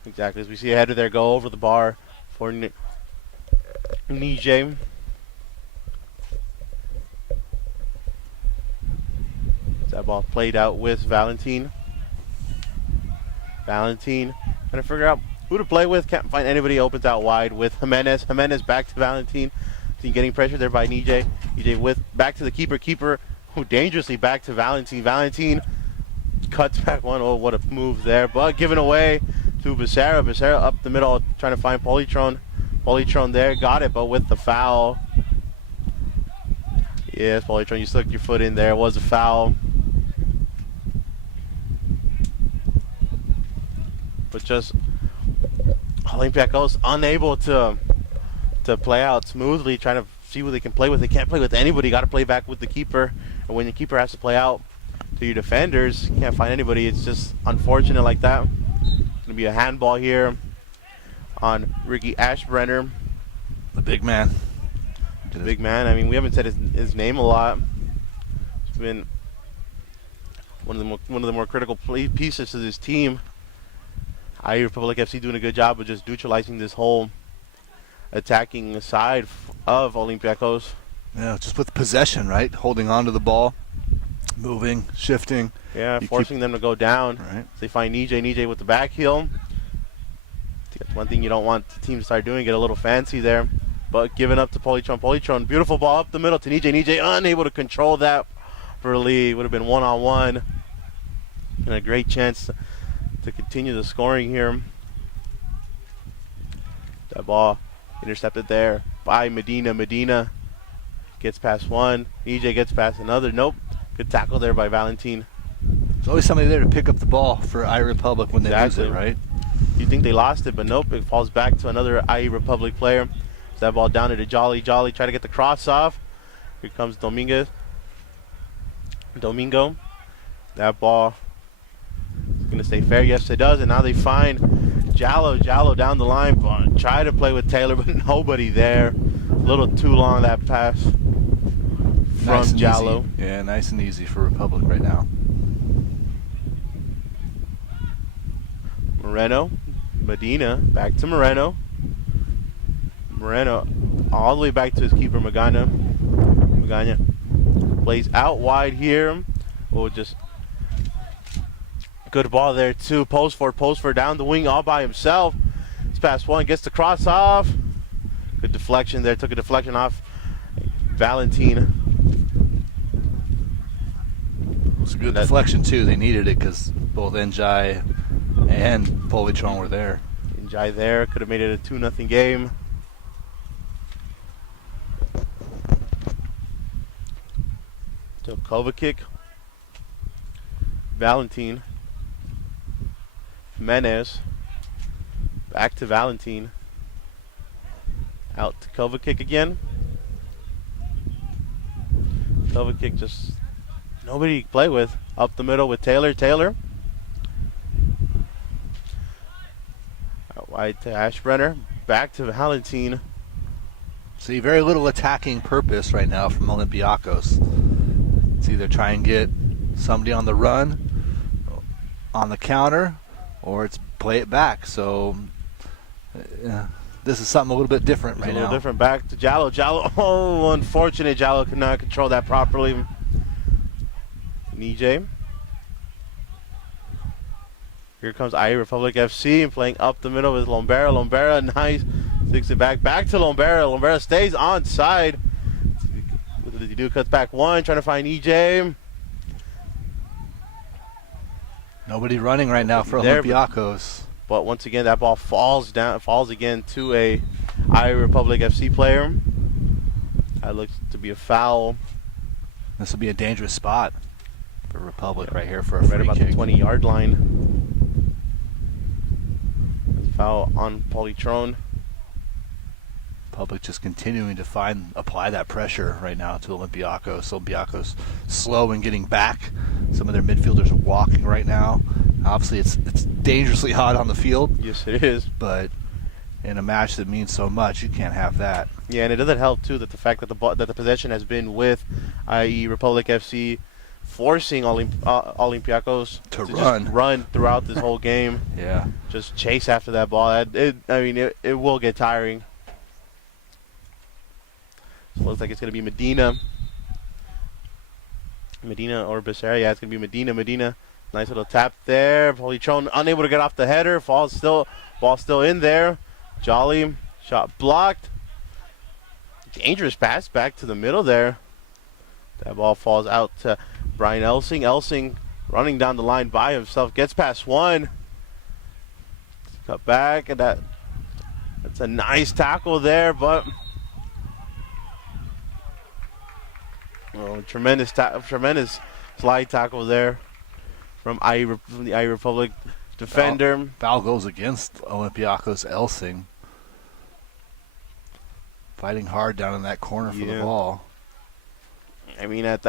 Exactly. As we see a header there go over the bar for Nije. That ball played out with Valentin. Valentin trying to figure out who to play with. Can't find anybody. Opens out wide with Jimenez. Jimenez back to Valentin. Getting pressured there by Nije. Nije with back to the keeper. Keeper who dangerously back to Valentin. Valentin cuts back one. Oh, what a move there. But given away to Becerra. Becerra up the middle trying to find Polytron. Polytron there. Got it, but with the foul. Yes, Polytron, you stuck your foot in there. It was a foul. But just Olympiacos unable to play out smoothly, trying to see who they can play with. They can't play with anybody. Got to play back with the keeper. And when the keeper has to play out to your defenders, you can't find anybody. It's just unfortunate like that. It's going to be a handball here on Ricky Ashbrenner. The big man. The big man. I mean, we haven't said his name a lot. It's been one of the more critical pieces to this team. IE Republic FC doing a good job of just neutralizing this whole attacking side of Olympiacos. Yeah, just with possession, right? Holding on to the ball, moving, shifting. Yeah, forcing them to go down. Right. They find Nije with the back heel. That's one thing you don't want the team to start doing, get a little fancy there. but giving up to Polytron. Polytron, beautiful ball up the middle to Nijay. Nijay unable to control that for a lead. Would have been one-on-one. And a great chance to continue the scoring here. That ball intercepted there by Medina. Medina gets past one. EJ gets past another. Nope. Good tackle there by Valentin. There's always somebody there to pick up the ball for iRepublic when they lose it, right? You think they lost it, but nope. It falls back to another iRepublic player. So that ball down to Jolly. Jolly try to get the cross off. Here comes Domingo. That ball is going to stay fair. Yes, it does. And now they find Jallo. Jallo down the line. Try to play with Taylor, but nobody there. A little too long, that pass from Nice and Jallo. easy. Yeah, nice and easy for Republic right now. Moreno. Medina. Back to Moreno. Moreno all the way back to his keeper, Magana. Magana plays out wide here. Oh, just good ball there too. Post for down the wing all by himself. It's past one, gets the cross off. Good deflection there, took a deflection off Valentin. It was a good deflection too. They needed it because both Njai and Polytron were there. Njai there, could have made it a 2-0 game. So Kovacic, Valentin, Jimenez, back to Valentin, out to Kovacic again. Kovacic just nobody to play with. Up the middle with Taylor. Taylor. Out wide to Ashbrenner, back to Valentin. See, very little attacking purpose right now from Olympiacos. It's either try and get somebody on the run, on the counter, or it's play it back. So this is something a little bit different right now. A little different. Back to Jallo. Jallo, oh, unfortunate. Jallo could not control that properly. Nijay. Here comes iRepublic FC and playing up the middle with Lombera. Lombera, nice. Sticks it back to Lombera. Lombera stays on side. What did he do? Cuts back one, trying to find EJ. Nobody running right now for Olympiacos. But once again, that ball falls again to a iRepublic FC player. That looks to be a foul. This will be a dangerous spot for Republic right here for a free right about kick. The 20-yard line. Foul on Polytron. Republic just continuing to apply that pressure right now to Olympiacos. Olympiacos slow in getting back. Some of their midfielders are walking right now. Obviously, it's dangerously hot on the field. Yes, it is. But in a match that means so much, you can't have that. Yeah, and it doesn't help too that the fact that the possession has been with, i.e., Republic FC, forcing Olympiacos to just run throughout this whole game. Yeah. Just chase after that ball. It will get tiring. So it looks like it's going to be Medina or Becerra. Yeah, it's going to be Medina. Nice little tap there. Polytron unable to get off the header. Ball still in there. Jolly shot blocked. Dangerous pass back to the middle there. That ball falls out to Brian Elsing. Elsing running down the line by himself. Gets past one. Cut back, and that's a nice tackle there, but tremendous slide tackle there from the iRepublic defender. Foul goes against Olympiacos. Elsing fighting hard down in that corner for the ball. I mean, at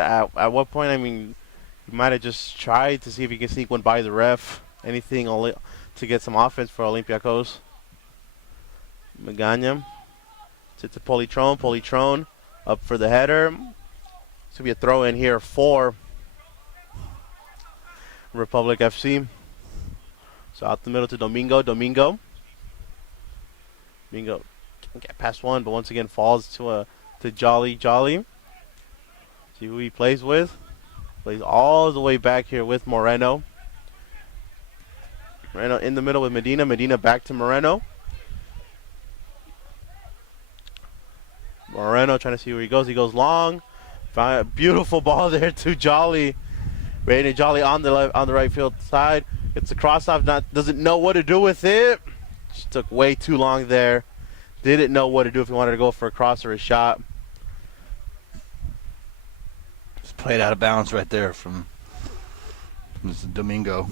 what point? I mean, you might have just tried to see if you can sneak one by the ref. Anything to get some offense for Olympiacos. Magana. It's to Polytron. Polytron up for the header. It's going to be a throw in here for Republic FC. So out the middle to Domingo. Domingo can get past one, but once again falls to Jolly. Jolly. See who he plays with. Plays all the way back here with Moreno. Moreno in the middle with Medina. Medina back to Moreno. Moreno trying to see where he goes. He goes long. Found a beautiful ball there to Jolly. Raiden Jolly on the right field side. Gets the cross off. Doesn't know what to do with it. Just took way too long there. Didn't know what to do if he wanted to go for a cross or a shot. Just played out of bounds right there from Domingo.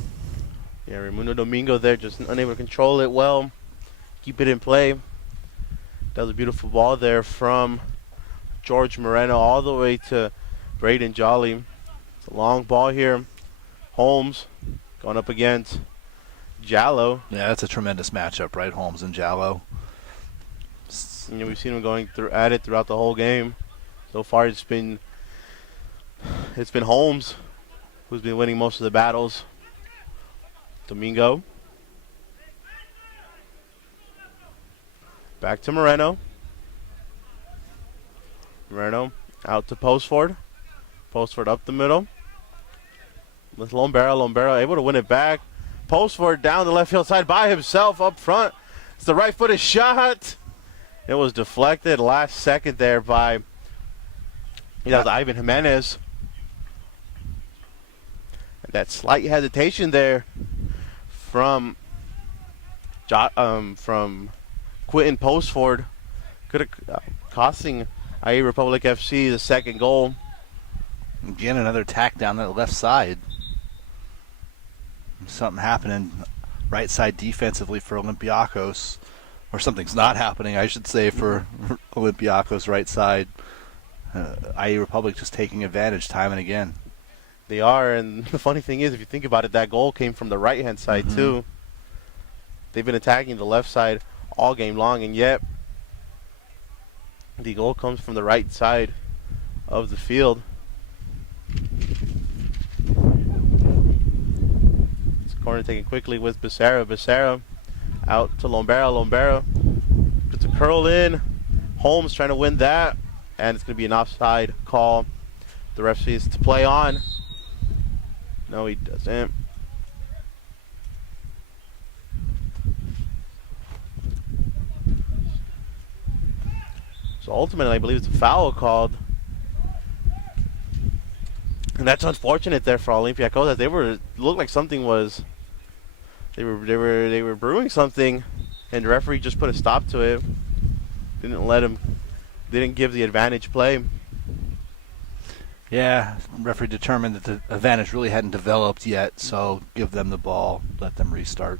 Yeah, Raimundo Domingo there, just unable to control it well. Keep it in play. That was a beautiful ball there from George Moreno all the way to Braden Jolly. It's a long ball here. Holmes going up against Jallo. Yeah, that's a tremendous matchup, right? Holmes and Jallo. You know, we've seen him going at it throughout the whole game. So far, it's been Holmes who's been winning most of the battles. Domingo. Back to Moreno. Moreno out to Postford. Postford up the middle. With Lombera. Lombera able to win it back. Postford down the left field side by himself up front. It's the right-footed shot. It was deflected last second there by that was Ivan Jimenez. And that slight hesitation there from Quentin Postford could have costing IE Republic FC the second goal. Again, another tack down the left side. Something happening right side defensively for Olympiacos. Or something's not happening, I should say, for Olympiacos right side. IE Republic just taking advantage time and again. They are, and the funny thing is, if you think about it, that goal came from the right-hand side too. They've been attacking the left side all game long, and yet the goal comes from the right side of the field. It's corner taken quickly with Becerra. Becerra out to Lombera. Lombera puts a curl in. Holmes trying to win that, and it's going to be an offside call. The ref sees to play on. No, he doesn't. So ultimately, I believe it's a foul called. And that's unfortunate there for Olympiacos. They looked like something was. They were brewing something, and the referee just put a stop to it. Didn't give the advantage play. Yeah, the referee determined that the advantage really hadn't developed yet, so give them the ball, let them restart.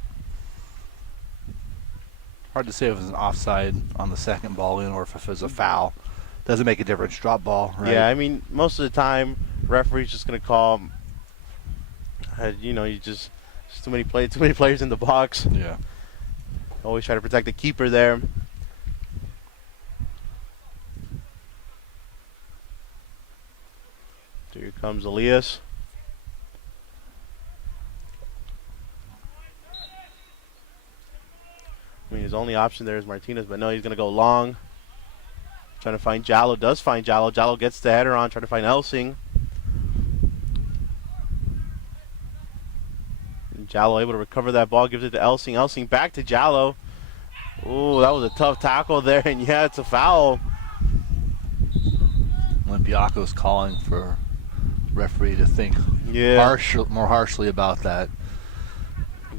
Hard to say if it was an offside on the second ball in or if it was a foul. Doesn't make a difference. Drop ball, right? Yeah, I mean, most of the time, referee's just going to call, you just too many players in the box. Yeah. Always try to protect the keeper there. Here comes Elias. I mean, his only option there is Martinez, but no, he's going to go long. Trying to find Jallo. Does find Jallo. Jallo gets the header on. Trying to find Elsing. And Jallo able to recover that ball. Gives it to Elsing. Elsing back to Jallo. Ooh, that was a tough tackle there. And yeah, it's a foul. Olympiacos calling for referee to think more harshly about that.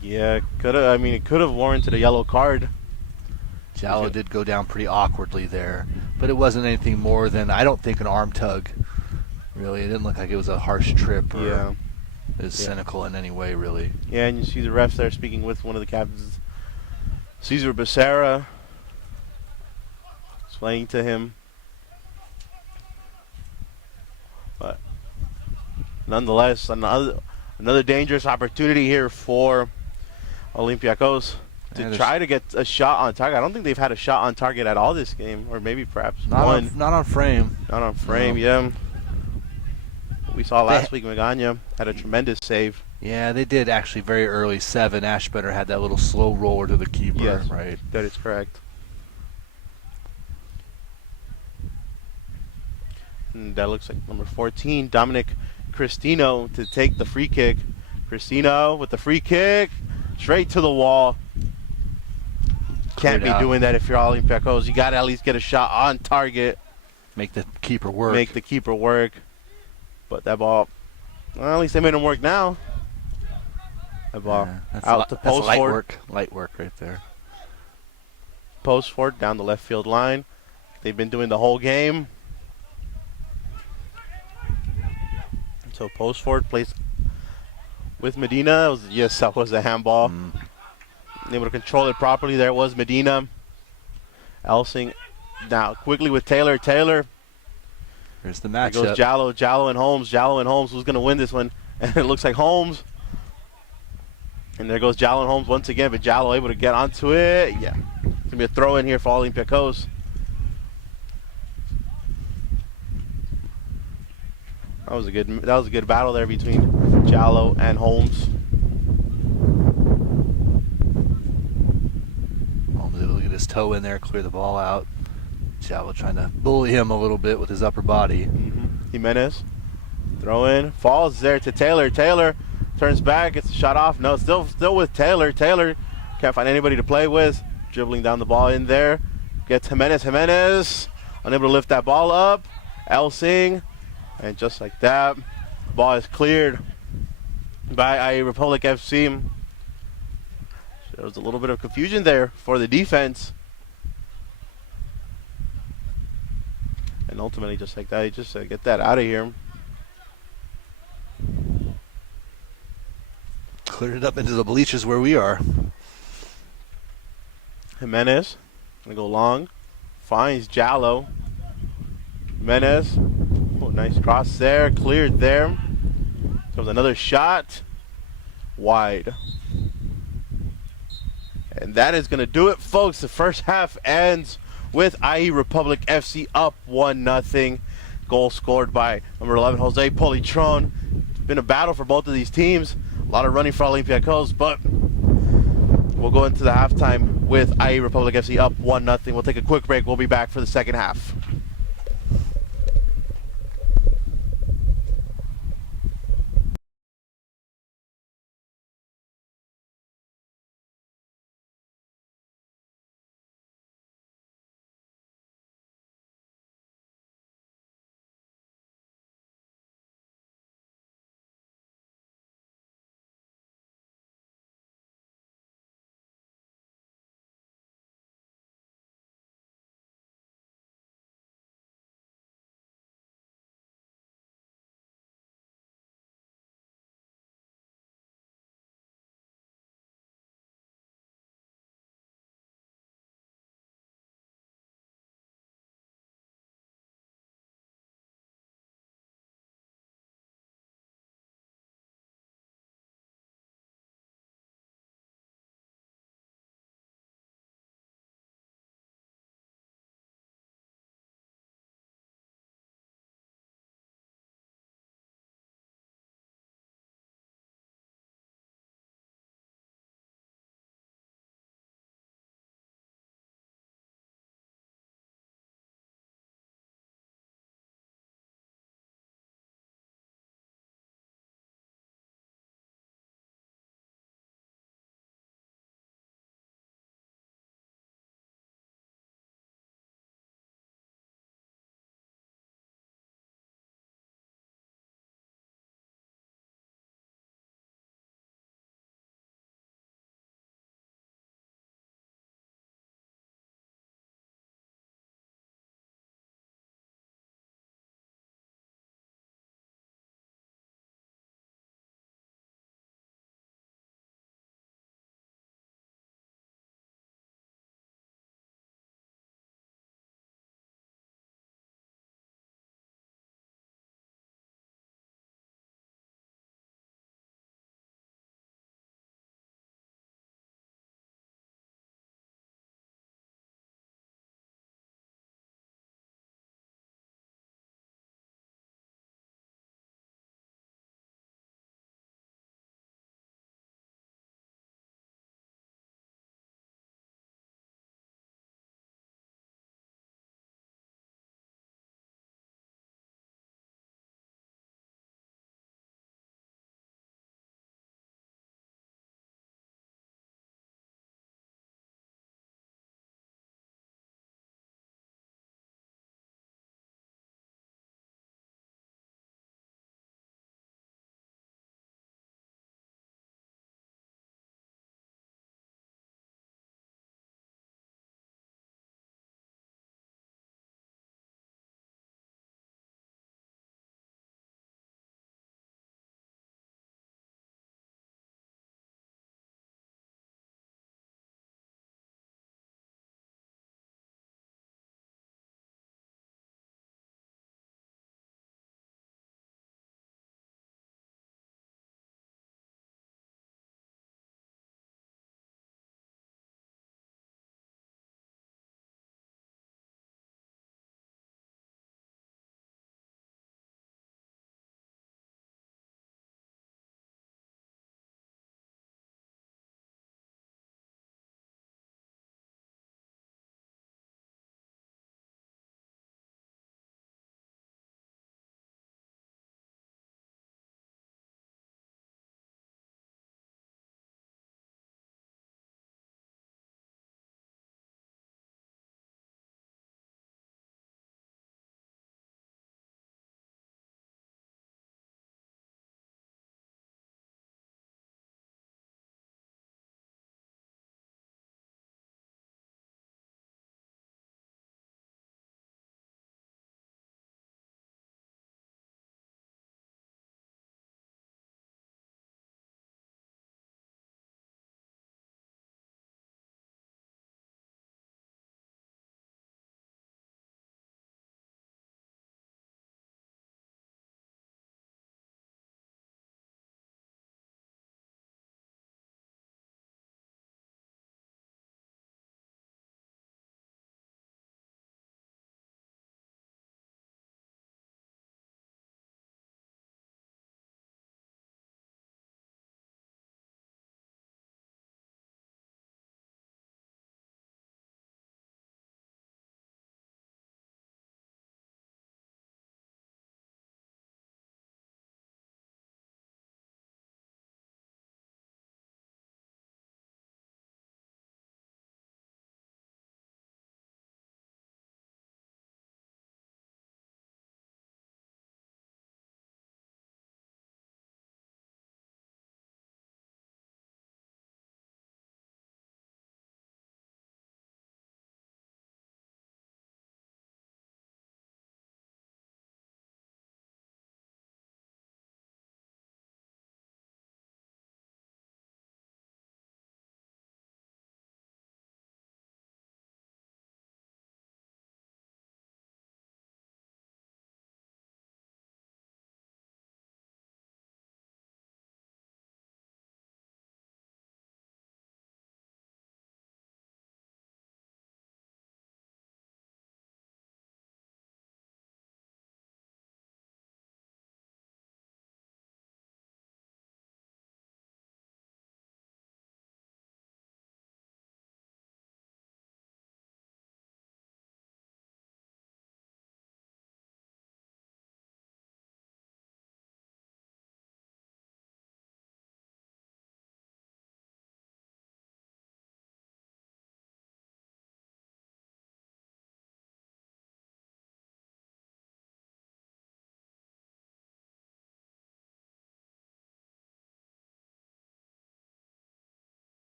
Yeah, it could have warranted a yellow card. Jallo did go down pretty awkwardly there, but it wasn't anything more than, I don't think, an arm tug. Really, it didn't look like it was a harsh trip or cynical in any way, really. Yeah, and you see the refs there speaking with one of the captains, Cesar Becerra, explaining to him. But nonetheless, another dangerous opportunity here for Olympiacos to try to get a shot on target. I don't think they've had a shot on target at all this game, or maybe perhaps one. Not on frame. Not on frame, yeah. We saw last week Magana had a tremendous save. Yeah, they did actually very early. 7, Ashbetter had that little slow roller to the keeper, yes, right? That is correct. And that looks like number 14, Dominic Cristino, to take the free kick. Cristino with the free kick, straight to the wall. Can't be doing that if you're Olympiacos. You got to at least get a shot on target. Make the keeper work. Make the keeper work. But that ball, well, at least they made him work now. That ball out to post light forward. work. Light work right there. Post forward down the left field line. They've been doing the whole game. So post forward plays with Medina. Yes, that was a handball. Able to control it properly. There was Medina. Elsing now quickly with Taylor. Taylor. Here's the There matchup. goes Jallo. Jallo and Holmes. Jallo and Holmes. Who's going to win this one? And it looks like Holmes. And there goes Jallo and Holmes once again. But Jallo able to get onto it. Yeah. It's going to be a throw in here for Olympiacos. That was a good battle there between Jallo and Holmes. Holmes able to get his toe in there, clear the ball out. Jallo trying to bully him a little bit with his upper body. Jimenez, throw in, falls there to Taylor. Taylor turns back, gets the shot off. No, still with Taylor. Taylor can't find anybody to play with. Dribbling down the ball in there. Gets Jimenez. Jimenez unable to lift that ball up. Elsing. And just like that, ball is cleared by IE Republic FC. There was a little bit of confusion there for the defense. And ultimately, just like that, you just get that out of here. Cleared it up into the bleachers where we are. Jimenez, gonna go long, finds Jallo. Jimenez, oh, nice cross there, cleared there. Comes another shot, wide. And that is gonna do it, folks. The first half ends with IE Republic FC up 1-0. Goal scored by number 11, Jose Politron. It's been a battle for both of these teams. A lot of running for Olympiacos, but we'll go into the halftime with IE Republic FC up 1-0. We'll take a quick break. We'll be back for the second half.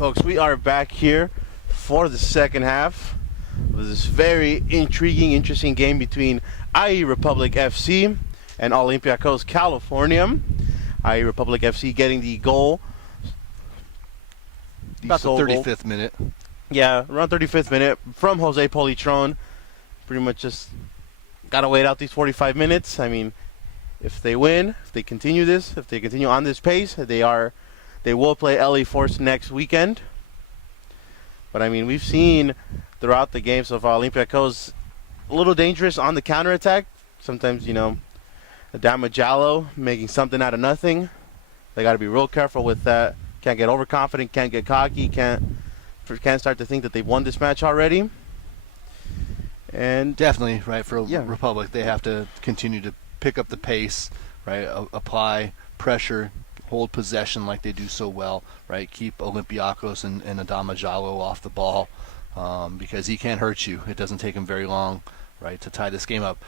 folks, we are back here for the second half of this very intriguing, interesting game between IE Republic FC and Olympiacos California. IE Republic FC getting the goal. About the sole goal. 35th minute. Yeah, around 35th minute from Jose Politron. Pretty much just got to wait out these 45 minutes. I mean, if they win, if they continue this, if they continue on this pace, they will play LA Force next weekend. But I mean, we've seen throughout the game so far, Olympiacos a little dangerous on the counterattack. Sometimes, Adama Jallo making something out of nothing. They got to be real careful with that. Can't get overconfident, can't get cocky, can't start to think that they've won this match already. And definitely, right, for Republic, they have to continue to pick up the pace, right, apply pressure, hold possession like they do so well, right, keep Olympiacos and Adama Jallo off the ball because he can't hurt you. It doesn't take him very long, right, to tie this game up.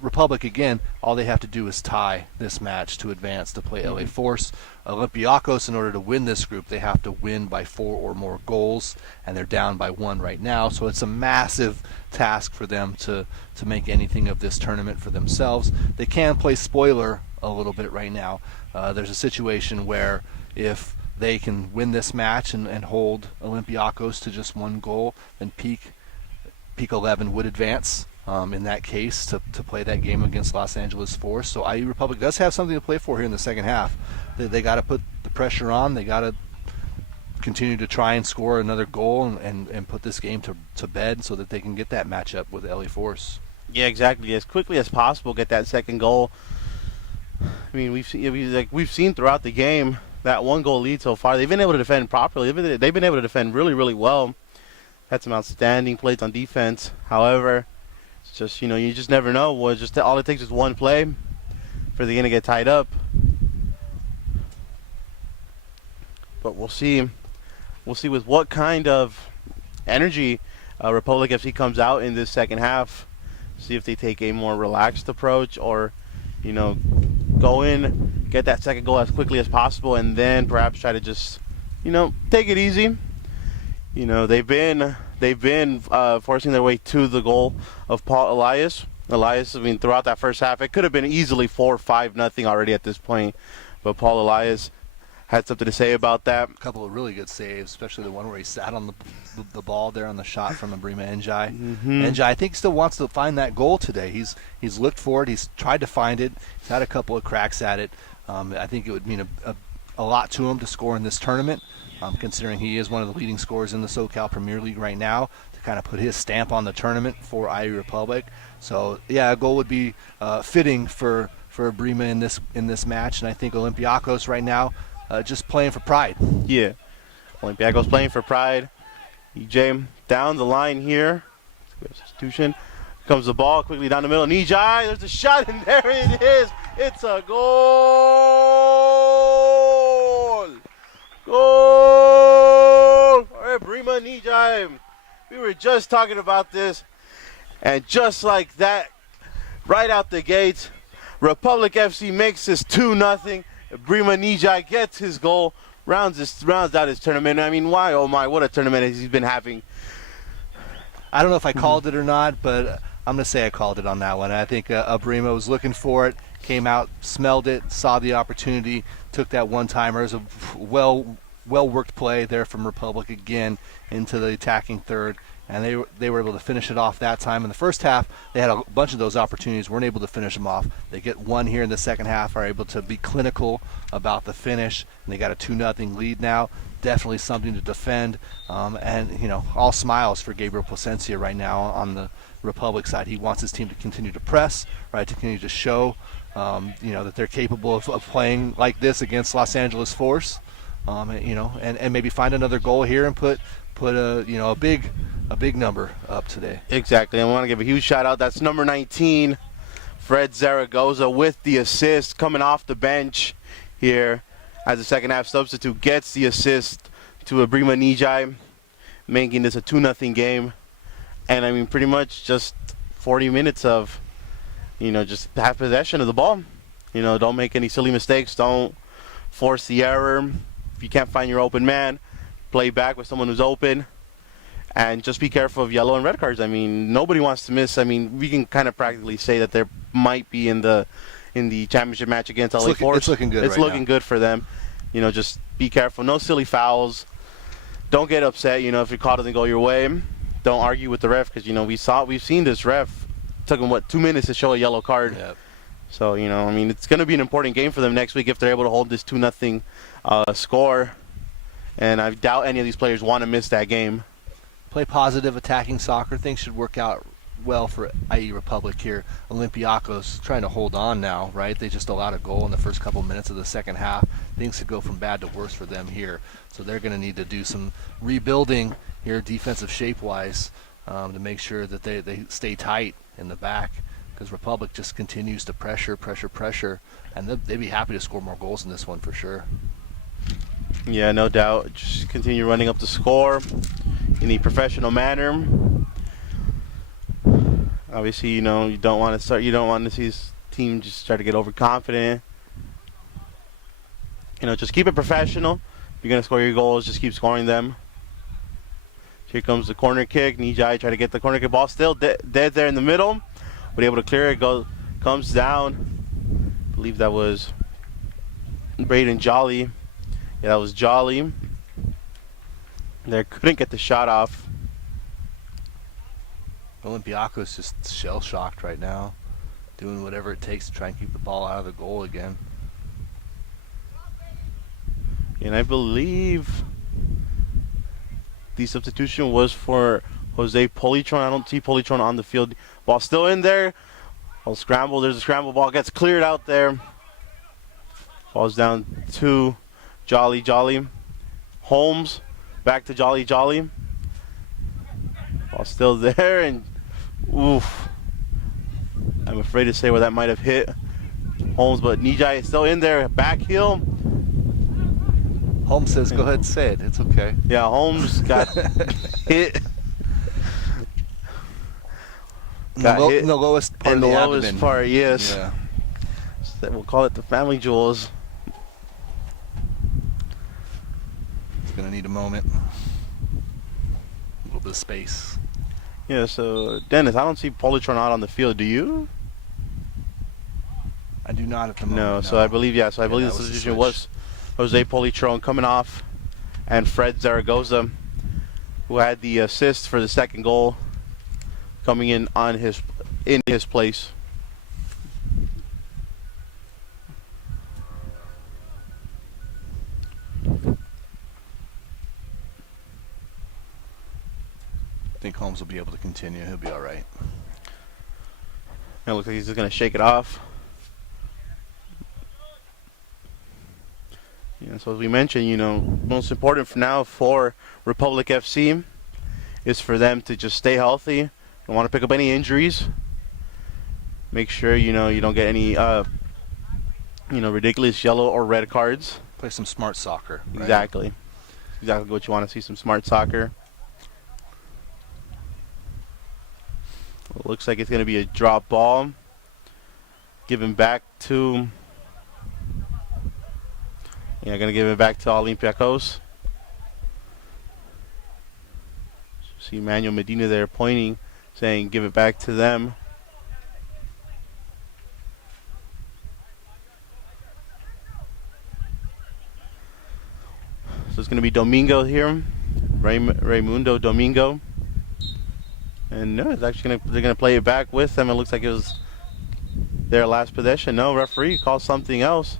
Republic, again, all they have to do is tie this match to advance to play LA Force. Olympiacos, in order to win this group, they have to win by 4 or more goals, and they're down by 1 right now. So it's a massive task for them to make anything of this tournament for themselves. They can play spoiler a little bit right now. There's a situation where if they can win this match and hold Olympiacos to just 1 goal, then Peak 11 would advance in that case to play that game against Los Angeles Force. So IE Republic does have something to play for here in the second half. They got to put the pressure on. They got to continue to try and score another goal and put this game to bed so that they can get that matchup with LA Force. Yeah, exactly. As quickly as possible, get that second goal. I mean, we've seen throughout the game that 1-goal lead so far. They've been able to defend properly. They've been able to defend really, really well. Had some outstanding plays on defense. However, it's just, you just never know. All it takes is 1 play for the game to get tied up. But we'll see. We'll see with what kind of energy Republic FC comes out in this second half. See if they take a more relaxed approach or, go in, get that second goal as quickly as possible, and then perhaps try to just, take it easy. They've been forcing their way to the goal of Paul Elias. Elias, throughout that first half, it could have been easily 4-5-0 already at this point. But Paul Elias had something to say about that. A couple of really good saves, especially the one where he sat on the ball there on the shot from Abrima Njai. Njai, I think, still wants to find that goal today. He's looked for it. He's tried to find it. He's had a couple of cracks at it. I think it would mean a lot to him to score in this tournament, considering he is one of the leading scorers in the SoCal Premier League right now, to kind of put his stamp on the tournament for IE Republic. So, yeah, a goal would be fitting for Abrima in this match, and I think Olympiacos right now just playing for pride. Yeah, Olympiacos playing for pride. EJ down the line here. Substitution. Comes the ball quickly down the middle. Nijai, there's a shot, and there it is. It's a goal. Goal! All right, Brima Nijai. We were just talking about this, and just like that, right out the gates, Republic FC makes this 2-0. Brima Nijai gets his goal, rounds out his tournament. I mean, why? Oh my, what a tournament he's been having. I don't know if I called it or not, but I'm going to say I called it on that one. I think Abrima was looking for it, came out, smelled it, saw the opportunity, took that one-timer. It was a well-worked play there from Republic again into the attacking third, and they were able to finish it off that time. In the first half, they had a bunch of those opportunities, weren't able to finish them off. They get one here in the second half, are able to be clinical about the finish, and they got a 2-0 lead now. Definitely something to defend, and all smiles for Gabriel Plasencia right now on the Republic side. He wants his team to continue to press, right, to continue to show that they're capable of playing like this against Los Angeles Force, and maybe find another goal here and put a big number up today. Exactly. I want to give a huge shout out. That's number 19, Fred Zaragoza, with the assist, coming off the bench here as a second half substitute, gets the assist to Abrima Nijai, making this a 2-0 game. And I mean, pretty much just 40 minutes of, just have possession of the ball. Don't make any silly mistakes. Don't force the error. If you can't find your open man, play back with someone who's open, and just be careful of yellow and red cards. I mean, nobody wants to miss. I mean, we can kind of practically say that there might be in the championship match against LA Force. It's looking good. It's looking good for them. You know, just be careful. No silly fouls. Don't get upset. You know, if your call doesn't go your way, don't argue with the ref, because you know we've seen this ref. It took him 2 minutes to show a yellow card. Yep. So you know, I mean, it's going to be an important game for them next week if they're able to hold this 2-0 score. And I doubt any of these players want to miss that game. Play positive attacking soccer. Things should work out well for IE Republic here. Olympiacos trying to hold on now, right? They just allowed a goal in the first couple minutes of the second half. Things could go from bad to worse for them here. So they're going to need to do some rebuilding here, defensive shape-wise, to make sure that they stay tight in the back, because Republic just continues to pressure, and they'd be happy to score more goals in this one for sure. Yeah, no doubt. Just continue running up the score in a professional manner. Obviously, you know, you don't want to see this team just start to get overconfident. You know, just keep it professional. If you're going to score your goals, just keep scoring them. Here comes the corner kick. Nijai try to get the corner kick. Ball still dead there in the middle, but able to clear it. Comes down. I believe that was Braden Jolly. Yeah, that was Jolly. There, couldn't get the shot off. Olympiacos just shell-shocked right now, doing whatever it takes to try and keep the ball out of the goal again. And I believe the substitution was for Jose Politron. I don't see Politron on the field. Ball still in there. Ball scramble. There's a scramble. Ball gets cleared out there. Falls down to Jolly. Holmes back to Jolly. Ball still there, and oof. I'm afraid to say where that might have hit Holmes, but Nijai is still in there. Back heel. Holmes says, go ahead and say it. It's okay. Yeah, Holmes got hit. In the lowest part in of the the lowest abdomen. part, yes. Yeah. So we'll call it the family jewels. It's going to need a moment. A little bit of space. Yeah, so Dennis, I don't see Politron out on the field. Do you? I do not at the moment. No, so I believe, the substitution was Jose Politron coming off, and Fred Zaragoza, who had the assist for the second goal, coming in his place. I think Holmes will be able to continue. He'll be all right. It looks like he's just going to shake it off. Yeah, so as we mentioned, you know, most important for now for Republic FC is for them to just stay healthy. Don't want to pick up any injuries. Make sure, you know, you don't get any, ridiculous yellow or red cards. Play some smart soccer. Right? Exactly what you want to see, some smart soccer. Well, it looks like it's going to be a drop ball. Given back to... Yeah, going to give it back to Olympiacos. See Manuel Medina there pointing, saying give it back to them. So it's going to be Domingo here, Raimundo Domingo. And no, it's actually they're going to play it back with them. It looks like it was their last possession. No, referee called something else.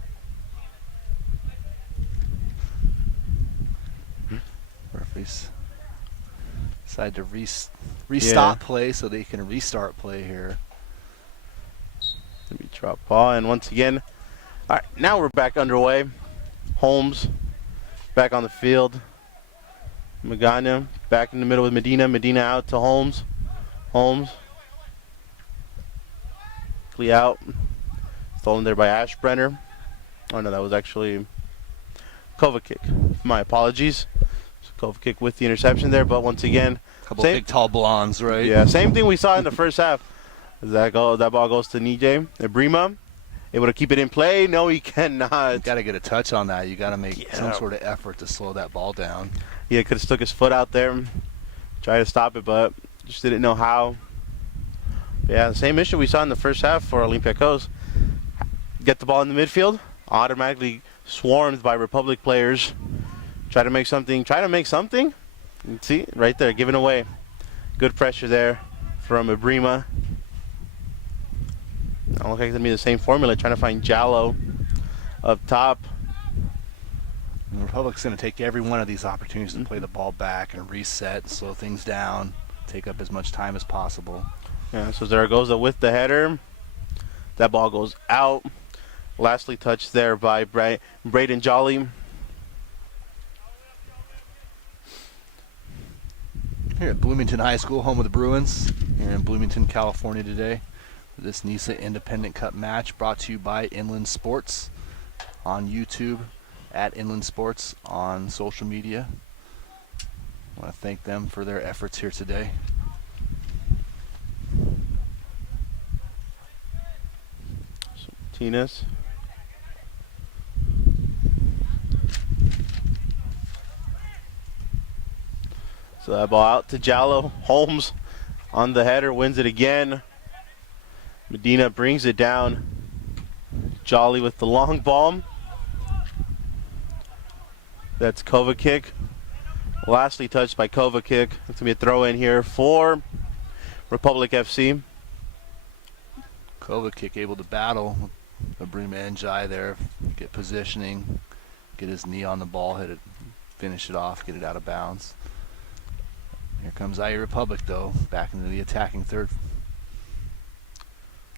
Referees decide to restop play so they can restart play here. Let me drop ball, and once again, all right, now we're back underway. Holmes back on the field. Magana back in the middle with Medina. Medina out to Holmes. Holmes. Quickly out. Stolen there by Ashbrenner. Oh no, that was actually Kovacic. My apologies. Kovacic with the interception there, but once again, couple big tall blondes, right? Yeah, same thing we saw in the first half. That ball goes to Nijay Ibrima, able to keep it in play. No, he cannot. You got to get a touch on that. You got to make some Yeah. sort of effort to slow that ball down. Yeah, could have stuck his foot out there, try to stop it, but just didn't know how. But yeah, the same issue we saw in the first half for Olympiacos. Get the ball in the midfield, automatically swarmed by Republic players. Try to make something. You see, right there, giving away. Good pressure there from Ibrima. I don't look like it's going to be the same formula, trying to find Jallo up top. And the Republic's going to take every one of these opportunities to play the ball back and reset, slow things down, take up as much time as possible. Yeah, so Zaragoza with the header. That ball goes out. Lastly touched there by Braden Jolly. Here at Bloomington High School, home of the Bruins, here in Bloomington, California today. This NISA Independent Cup match brought to you by Inland Sports on YouTube, at Inland Sports on social media. I want to thank them for their efforts here today. So Martinez. So that ball out to Jallo. Holmes on the header, wins it again. Medina brings it down. Jolly with the long ball. That's Kovacic. Lastly touched by Kovacic. It's going to be a throw in here for Republic FC. Kovacic able to battle Ibrima and Jai there, get positioning, get his knee on the ball, hit it, finish it off, get it out of bounds. Here comes IE Republic though, back into the attacking third.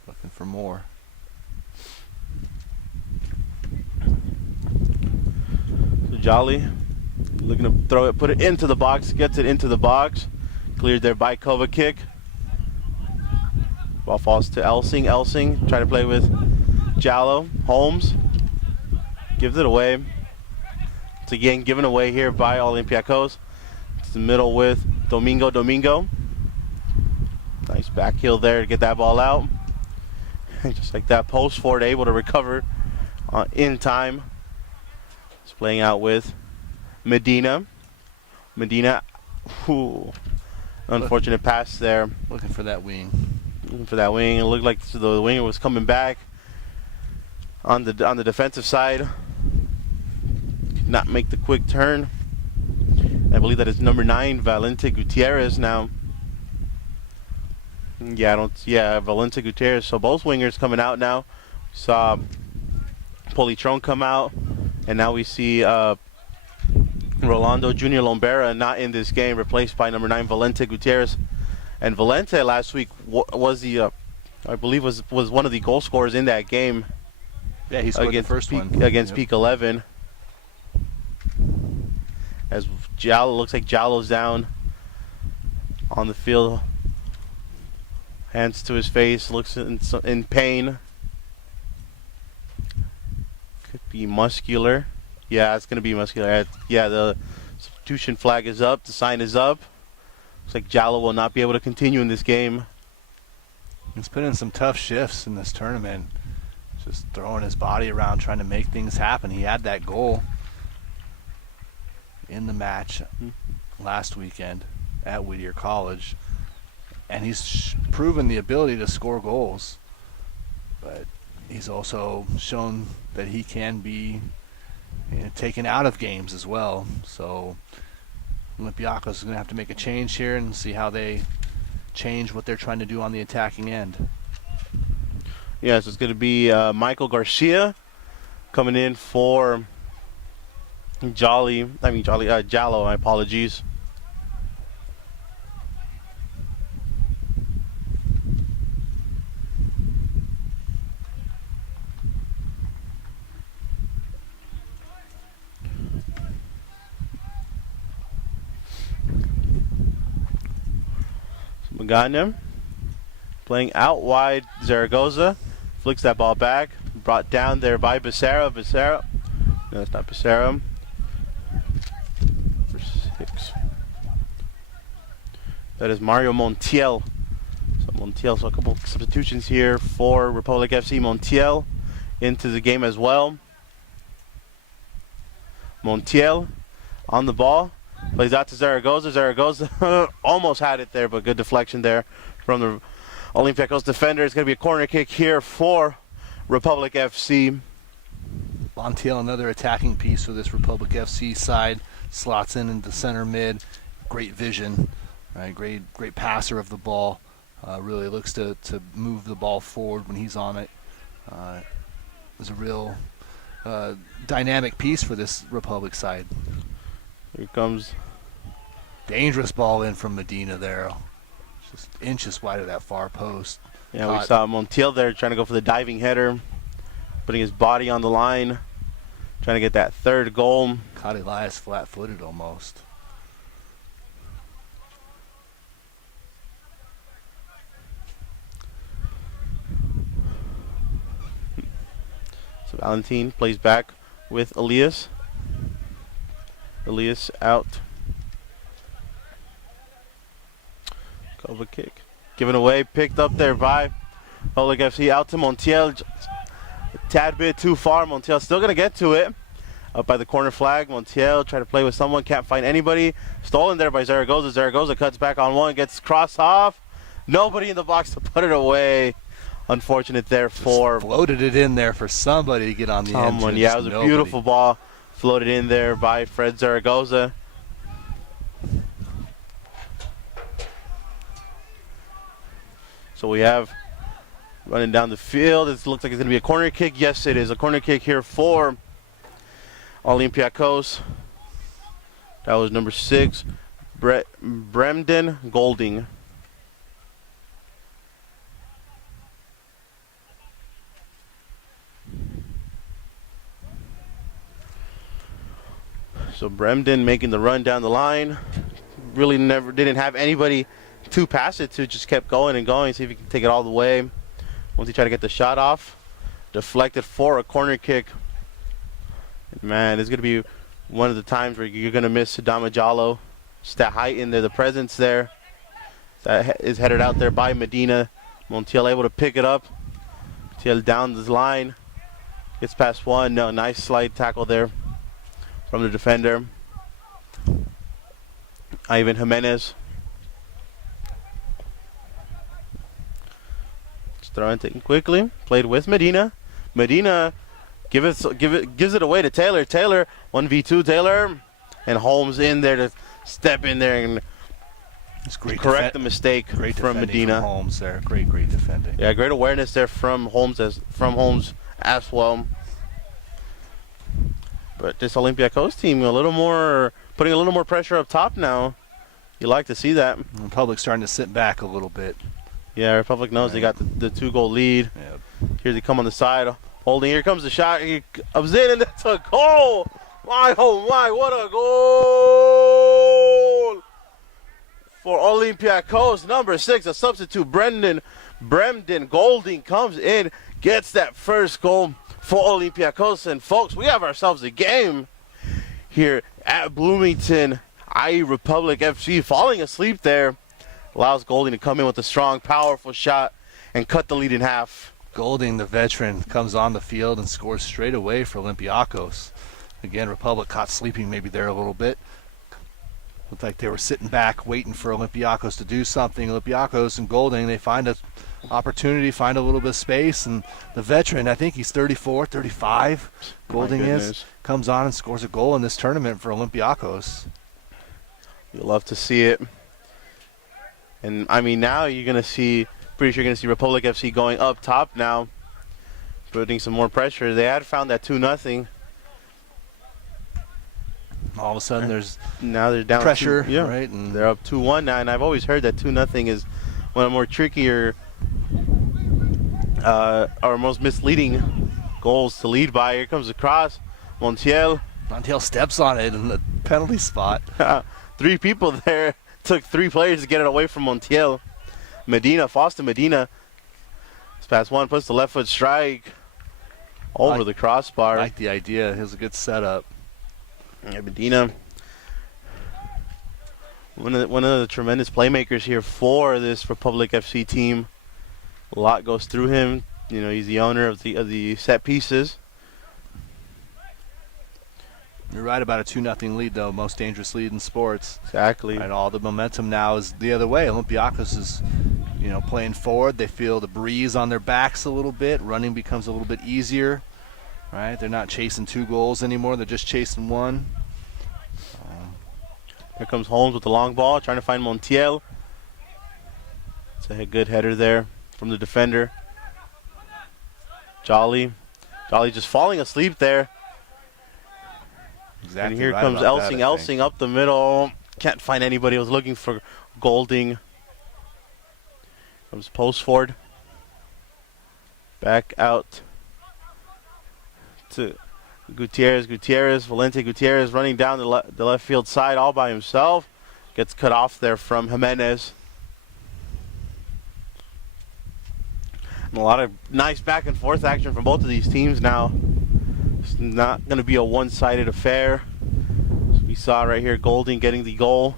Looking for more. So Jolly looking to throw it, put it into the box, gets it into the box. Cleared there by Kovacic. Ball falls to Elsing. Elsing trying to play with Jallo. Holmes gives it away. It's again given away here by Olympiacos. It's the middle with Domingo. Nice back heel there to get that ball out. Just like that, post forward able to recover in time. It's playing out with Medina. Unfortunate pass there. Looking for that wing. Looking for that wing. It looked like the winger was coming back on the defensive side. Could not make the quick turn. I believe that is number 9, Valente Gutierrez now. Valente Gutierrez. So both wingers coming out now. We saw Politron come out, and now we see Rolando Junior Lombera not in this game, replaced by number 9 Valente Gutierrez. And Valente last week was I believe was one of the goal scorers in that game. Yeah, he scored the first one against Peak 11. As Jallo looks like Jallo's down on the field, hands to his face, looks in pain. Could be muscular. Yeah, it's gonna be muscular. Yeah, the substitution flag is up. The sign is up. Looks like Jallo will not be able to continue in this game. He's put in some tough shifts in this tournament. Just throwing his body around, trying to make things happen. He had that goal in the match last weekend at Whittier College, and he's proven the ability to score goals. But he's also shown that he can be taken out of games as well. So Olympiacos is going to have to make a change here and see how they change what they're trying to do on the attacking end. Yes, it's going to be Michael Garcia coming in for Jallo. My apologies. Magana playing out wide. Zaragoza flicks that ball back. Brought down there by Becerra. No, it's not Becerra. For 6. That is Mario Montiel. So a couple substitutions here for Republic FC. Montiel into the game as well. Montiel on the ball. Plays out to Zaragoza. Zaragoza almost had it there, but good deflection there from the Olympiacos defender. It's going to be a corner kick here for Republic FC. Montiel, another attacking piece for this Republic FC side. Slots in into center mid. Great vision. Right, great passer of the ball. Really looks to move the ball forward when he's on it. It's a real dynamic piece for this Republic side. Here comes. Dangerous ball in from Medina there. Just inches wide of that far post. Yeah, Caught. we saw Montiel there trying to go for the diving header, putting his body on the line, trying to get that third goal. Caught Elias flat-footed almost. So Valentin plays back with Elias. Elias out. Cover kick. Given away, picked up there by Republic FC. Out to Montiel. A tad bit too far. Montiel still going to get to it. Up by the corner flag. Montiel trying to play with someone. Can't find anybody. Stolen there by Zaragoza. Zaragoza cuts back on one. Gets crossed off. Nobody in the box to put it away. Unfortunate there for. Just floated it in there for somebody to get on the entrance. Yeah, it was a beautiful ball. Floated in there by Fred Zaragoza. So we have running down the field. It looks like it's going to be a corner kick. Yes, it is a corner kick here for Olympiacos. That was number 6, Bremden Golding. So Bremden making the run down the line. Really didn't have anybody to pass it to. Just kept going and going. See if he can take it all the way. Once he tried to get the shot off. Deflected for a corner kick. Man, it's going to be one of the times where you're going to miss Adama Jallo. Just that height in there, the presence there. That is headed out there by Medina. Montiel able to pick it up. Montiel down the line. Gets past one. No, nice slide tackle there from the defender. Ivan Jimenez. Just throwing it quickly. Played with Medina. Medina gives it away to Taylor. Taylor 1v2 Taylor, and Holmes in there to step in there and correct the mistake from Medina. From Holmes there, great defending. Yeah, great awareness there from Holmes as well. But this Olympiacos team putting a little more pressure up top now. You like to see that. Republic's starting to sit back a little bit. Yeah, Republic knows they got the 2-goal lead. Yep. Here they come on the side. Holding, here comes the shot. He comes in, and that's a goal. My, oh my, what a goal for Olympiacos. Number 6, a substitute, Bremden Golding comes in, gets that first goal for Olympiacos. And folks, we have ourselves a game here at Bloomington. IE Republic FC falling asleep there. Allows Golding to come in with a strong, powerful shot and cut the lead in half. Golding, the veteran, comes on the field and scores straight away for Olympiacos. Again, Republic caught sleeping maybe there a little bit. Looked like they were sitting back waiting for Olympiacos to do something. Olympiacos and Golding, they find an opportunity, find a little bit of space, and the veteran, I think he's 34, 35, Golding comes on and scores a goal in this tournament for Olympiacos. You'll love to see it. And, I mean, now you're going to see, pretty sure you're going to see Republic FC going up top now, putting some more pressure. They had found that 2-0. All of a sudden now they're down pressure, right? And they're up 2-1 now, and I've always heard that 2-0 is one of the more trickier or most misleading goals to lead by. Here comes the cross. Montiel steps on it in the penalty spot. 3 people there. Took 3 players to get it away from Montiel. Foster Medina. This past one, puts the left foot strike over the crossbar. I like the idea. It was a good setup. Yeah, Medina, one of the tremendous playmakers here for this Republic FC team. A lot goes through him. You know, he's the owner of the set pieces. You're right about a 2-0 lead, though. Most dangerous lead in sports. Exactly. Right, all the momentum now is the other way. Olympiacos is, playing forward. They feel the breeze on their backs a little bit. Running becomes a little bit easier. Right, they're not chasing 2 goals anymore. They're just chasing 1. Here comes Holmes with the long ball, trying to find Montiel. It's a good header there from the defender. Jolly just falling asleep there. Exactly. And here right comes about Elsing. that, I Elsing think. up the middle. Can't find anybody. I was looking for Golding. Comes Postford. Back out to Gutierrez. Valente Gutierrez running down the left field side all by himself. Gets cut off there from Jimenez. And a lot of nice back and forth action from both of these teams now. It's not going to be a one-sided affair. As we saw right here, Golding getting the goal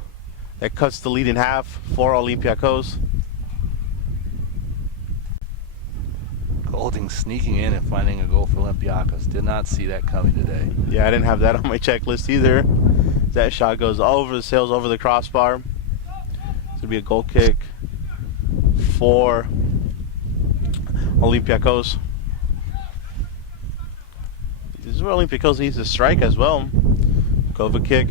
that cuts the lead in half for Olympiacos. Golding sneaking in and finding a goal for Olympiacos. Did not see that coming today. Yeah, I didn't have that on my checklist either. That shot goes sails over the crossbar. It's going to be a goal kick for Olympiacos. This is where Olympiacos needs to strike as well. Kovacic.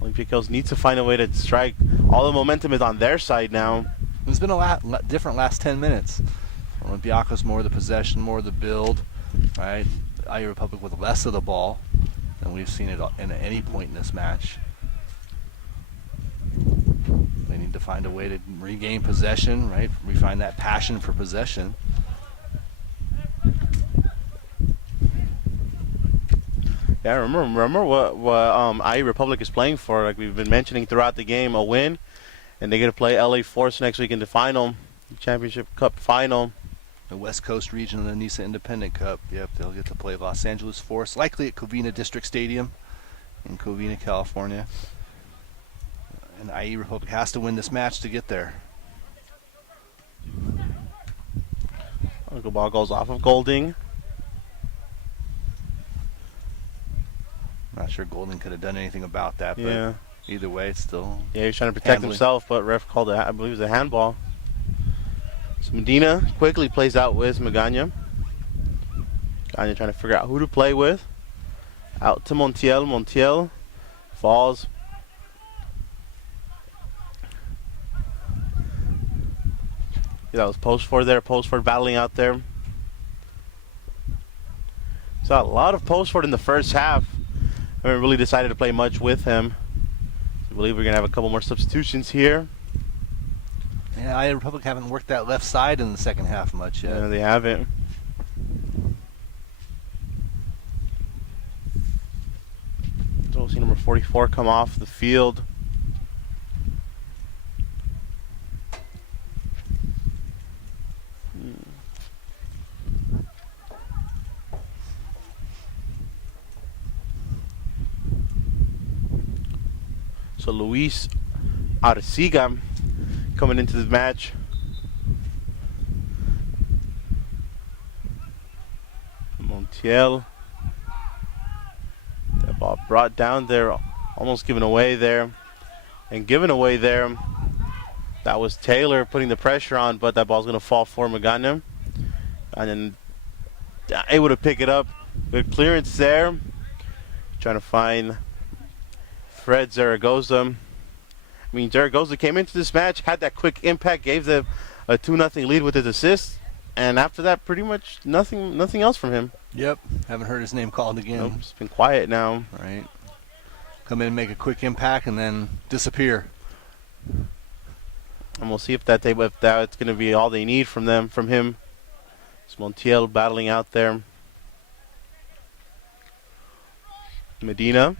Olympiacos needs to find a way to strike. All the momentum is on their side now. It's been a different last 10 minutes. Olympiacos more the possession, more the build, right? IE Republic with less of the ball than we've seen it at any point in this match. They need to find a way to regain possession, right? Refine that passion for possession. Yeah, remember what IE Republic is playing for. Like we've been mentioning throughout the game, a win, and they get to play LA Force next week in the final, Championship Cup final. The West Coast region of the NISA Independent Cup. Yep, they'll get to play Los Angeles Force, likely at Covina District Stadium in Covina, California. And IE Republic has to win this match to get there. The ball goes off of Golding. Not sure Golding could have done anything about that, but Yeah. either way, it's still. Yeah, he's trying to protect himself, but ref called it, I believe it was a handball. So Medina quickly plays out with Magana. Magana trying to figure out who to play with. Out to Montiel. Montiel falls. Yeah, that was Postford there. Postford battling out there. Saw a lot of Postford in the first half. I haven't really decided to play much with him. I believe we're going to have a couple more substitutions here. Yeah, IE Republic haven't worked that left side in the second half much yet. Yeah, they haven't. So we'll see number 44 come off the field. So Luis Arciga coming into the match. Montiel. That ball brought down there, almost given away there. And given away there, that was Taylor putting the pressure on, but that ball's going to fall for Magana. And then able to pick it up. Good clearance there. Trying to find Fred Zaragoza. I mean, Zaragoza came into this match, had that quick impact, gave them a 2-0 lead with his assist, and after that, pretty much nothing else from him. Yep, haven't heard his name called again. Nope, it's been quiet now. Right. Come in and make a quick impact and then disappear. And we'll see if that's going to be all they need from him. It's Montiel battling out there. Medina.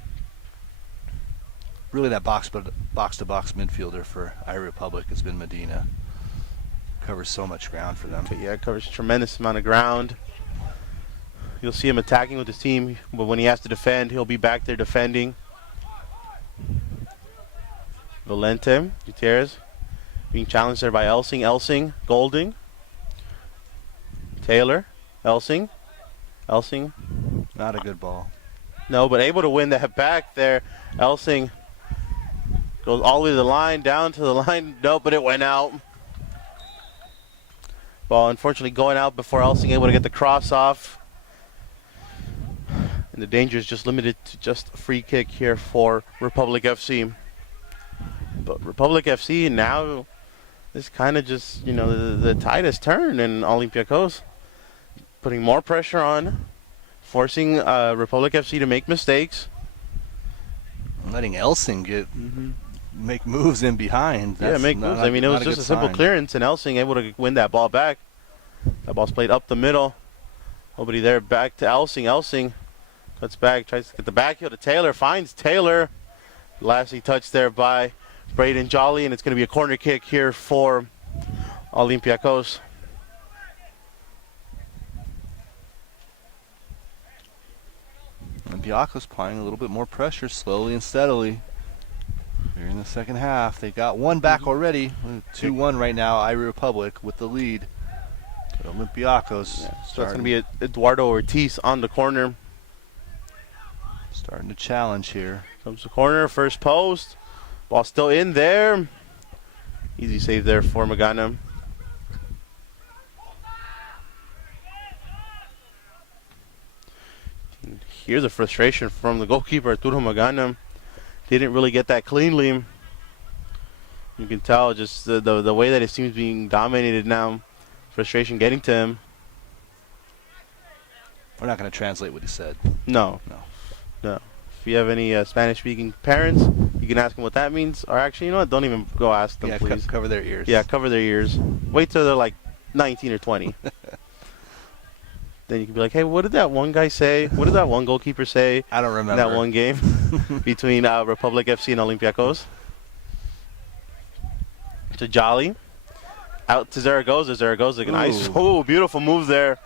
Really, that box-to-box midfielder for IE Republic has been Medina. Covers so much ground for them. But yeah, covers a tremendous amount of ground. You'll see him attacking with his team, but when he has to defend, he'll be back there defending. Valente, Gutierrez, being challenged there by Elsing, Golding. Taylor, Elsing. Elsing, Not a good ball. no, but able to win that back there. Elsing goes all the way to the line, down to the line. No, but it went out. Ball unfortunately going out before Elsing able to get the cross off. And the danger is just limited to just a free kick here for Republic FC. But Republic FC now is kind of just, the tide has turned, and Olympiacos putting more pressure on, forcing Republic FC to make mistakes. Letting Elsing make moves in behind. Make moves. I mean, it was just a simple clearance, and Elsing able to win that ball back. That ball's played up the middle. Nobody there. Back to Elsing. Elsing cuts back, tries to get the back heel to Taylor. Finds Taylor. Lastly touched there by Braden Jolly, and it's going to be a corner kick here for Olympiacos. Olympiacos applying a little bit more pressure slowly and steadily. Here in the second half, they got one back already. 2-1 right now, Irish Republic with the lead. Olympiacos. So it's going to be Eduardo Ortiz on the corner. Starting to challenge here. Comes the corner, first post. Ball still in there. Easy save there for Magana. Here's the frustration from the goalkeeper, Arturo Magana. Didn't really get that cleanly. You can tell just the way that it seems being dominated now. Frustration getting to him. We're not going to translate what he said. No. If you have any Spanish-speaking parents, you can ask them what that means. Or actually, you know what? Don't even go ask them, please. Cover their ears. Yeah, cover their ears. Wait till they're like 19 or 20. Then you can be like, hey, what did that one guy say? What did that one goalkeeper say? I don't remember. In that one game between Republic FC and Olympiacos. To Jolly. Out to Zaragoza. Zaragoza, nice. Oh, beautiful move there.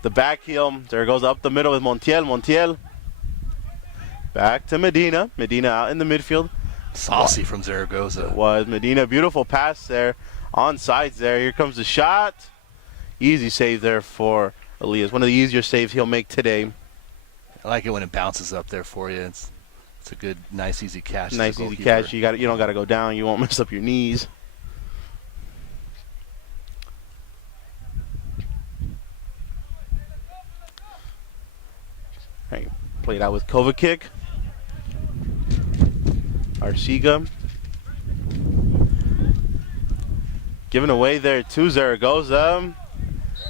The back heel. Zaragoza up the middle with Montiel. Montiel. Back to Medina. Medina out in the midfield. Saucy from Zaragoza. It was Medina. Beautiful pass there. On sides there. Here comes the shot. Easy save there for Elias. One of the easier saves he'll make today. I like it when it bounces up there for you. It's a good, nice, easy catch. Nice, easy catch. You don't got to go down. You won't mess up your knees. Right. Played out with Kovacic. Arcega. Given away there to Zaragoza.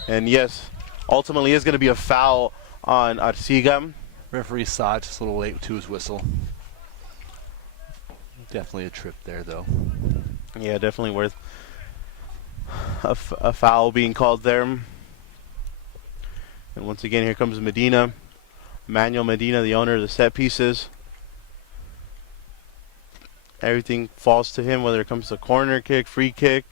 And yes, ultimately is going to be a foul on Arcega. Referee saw it just a little late to his whistle. Definitely a trip there, though. Yeah, definitely worth a foul being called there. And once again, here comes Medina. Manuel Medina, the owner of the set pieces. Everything falls to him, whether it comes to corner kick, free kick.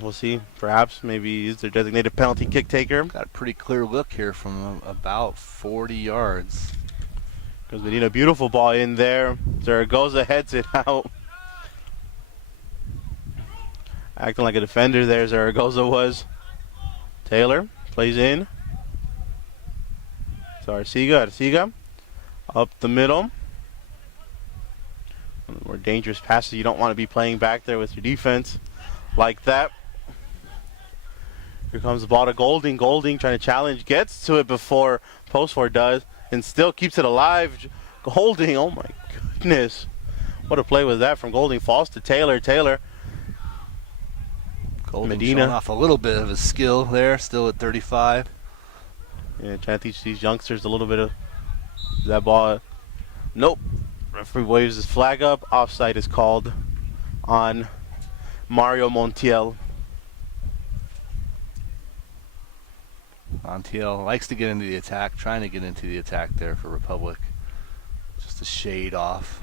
We'll see. Perhaps maybe he's their designated penalty kick taker. Got a pretty clear look here from about 40 yards. Because Medina, beautiful ball in there. Zaragoza heads it out. Acting like a defender there, Zaragoza was. Taylor plays in. So Arcega up the middle. One of the more dangerous passes. You don't want to be playing back there with your defense like that. Here comes the ball to Golding. Golding trying to challenge, gets to it before Postford does, and still keeps it alive. Golding, oh my goodness. What a play was that from Golding. Falls to Taylor. Taylor. Golding Medina. showing off a little bit of his skill there, still at 35. Yeah, trying to teach these youngsters a little bit of that ball. Nope. Referee waves his flag up. Offside is called on Mario Montiel. Montiel likes to get into the attack, trying to get into the attack there for Republic. Just a shade off.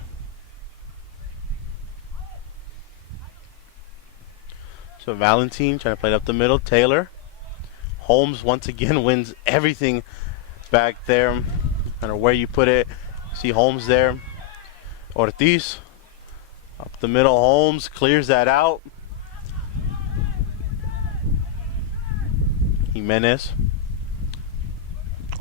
So Valentine trying to play it up the middle. Taylor. Holmes once again wins everything back there. No matter where you put it. See Holmes there. Ortiz. Up the middle. Holmes clears that out. Jimenez.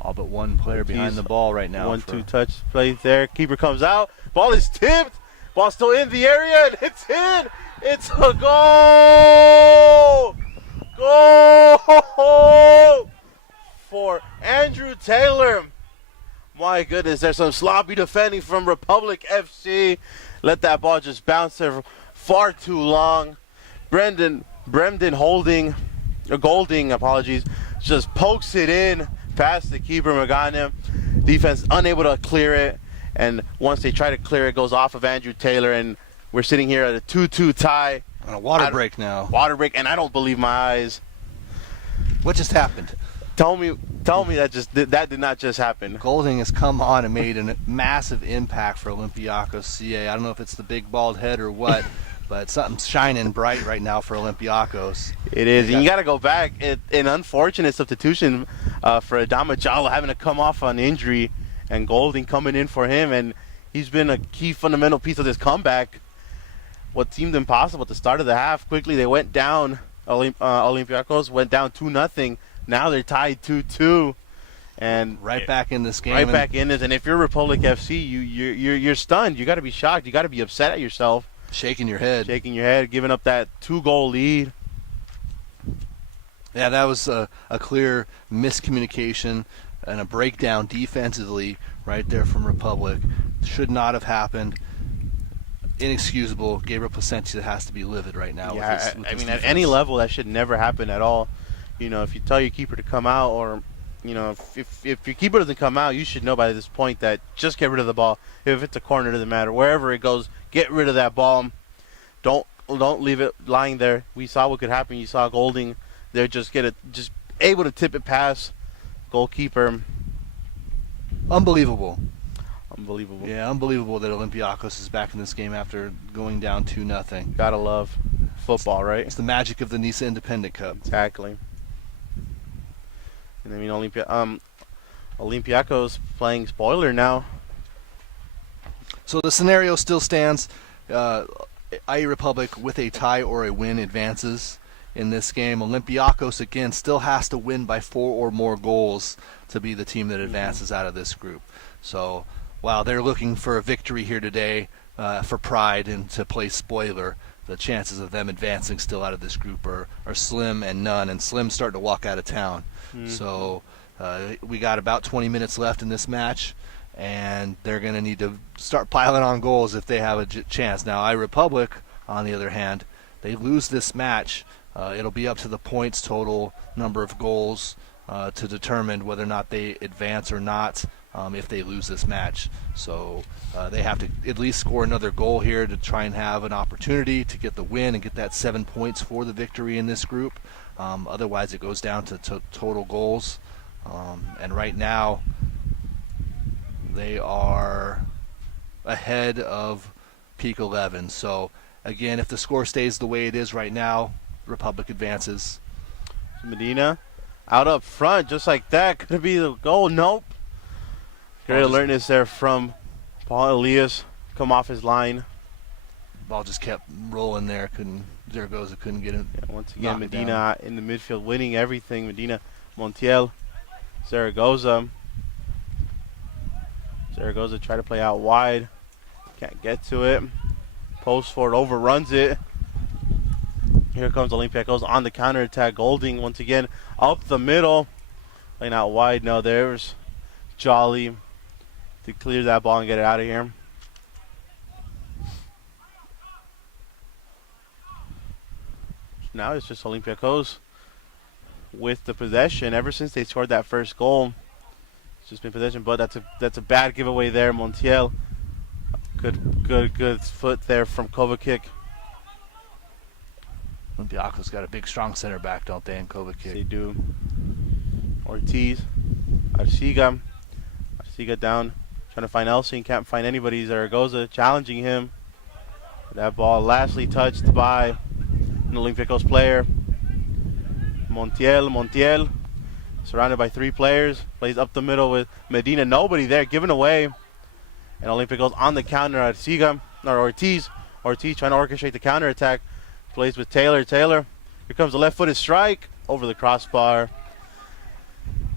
All but one player behind the ball right now. 1-2 touch play there. Keeper comes out. Ball is tipped. Ball still in the area, and it's in. It's a goal. Goal for Andrew Taylor. My goodness, there's some sloppy defending from Republic FC. Let that ball just bounce there far too long. Golding, just pokes it in past the keeper, Magana. Defense unable to clear it, and once they try to clear it, goes off of Andrew Taylor, and we're sitting here at a 2-2 tie. On a water break now. Water break, and I don't believe my eyes. What just happened? Tell me that did not just happen. Golding has come on and made a massive impact for Olympiacos CA. I don't know if it's the big bald head or what, but something's shining bright right now for Olympiacos. It is, and you got to go back. An unfortunate substitution for Adama Jallo having to come off on injury, and Golding coming in for him, and he's been a key fundamental piece of this comeback. What seemed impossible at the start of the half, quickly they went down. Olympiacos went down 2-0. Now they're tied 2-2, and right back in this game. Right back in this, and if you're Republic FC, you're stunned. You got to be shocked. You got to be upset at yourself. Shaking your head, giving up that 2-goal lead. Yeah, that was a clear miscommunication and a breakdown defensively right there from Republic. Should not have happened. Inexcusable. Gabriel Placencia has to be livid right now. Yeah, with I his mean, defense. at any level, that should never happen at all. You know, if you tell your keeper to come out, or, you know, if your keeper doesn't come out, you should know by this point that just get rid of the ball. If it's a corner, it doesn't matter. Wherever it goes, get rid of that ball. Don't leave it lying there. We saw what could happen. You saw Golding there just able to tip it past goalkeeper. Unbelievable. Yeah, unbelievable that Olympiacos is back in this game after going down 2-0. Gotta love football, right? It's the magic of the NISA Independent Cup. Exactly. And I mean, Olympiacos playing spoiler now. So the scenario still stands. IE Republic with a tie or a win advances in this game. Olympiacos, again, still has to win by 4 or more goals to be the team that advances out of this group. So while they're looking for a victory here today for pride and to play spoiler, the chances of them advancing still out of this group are slim and none, and Slim's starting to walk out of town. So we got about 20 minutes left in this match, and they're going to need to start piling on goals if they have a chance. Now, IE Republic, on the other hand, they lose this match, it'll be up to the points total number of goals to determine whether or not they advance or not if they lose this match. So they have to at least score another goal here to try and have an opportunity to get the win and get that 7 points for the victory in this group. Otherwise, it goes down to total goals. And right now, they are ahead of Peak 11. So, again, if the score stays the way it is right now, Republic advances. Medina out up front, just like that. Could it be the goal? Nope. Great alertness there from Paul Elias. Come off his line. Ball just kept rolling there. Zaragoza couldn't get it. Yeah, once again, Medina in the midfield, winning everything. Medina, Montiel, Zaragoza. Zaragoza try to play out wide. Can't get to it. Post forward, overruns it. Here comes Olympiacos on the counterattack. Golding once again up the middle. Playing out wide. No, there's Jolly to clear that ball and get it out of here. Now it's just Olympiacos with the possession. Ever since they scored that first goal, it's just been possession. But that's a bad giveaway there. Montiel, good foot there from Kovacic. Olympiacos got a big, strong center back, don't they, in Kovacic? They do. Ortiz, Arciga down, trying to find Elsing, can't find anybody. Zaragoza challenging him. That ball lastly touched by an Olympiacos player. Montiel, surrounded by 3 players, plays up the middle with Medina. Nobody there, given away. And Olympiacos on the counter. Ortiz trying to orchestrate the counterattack. Plays with Taylor. Here comes the left-footed strike over the crossbar.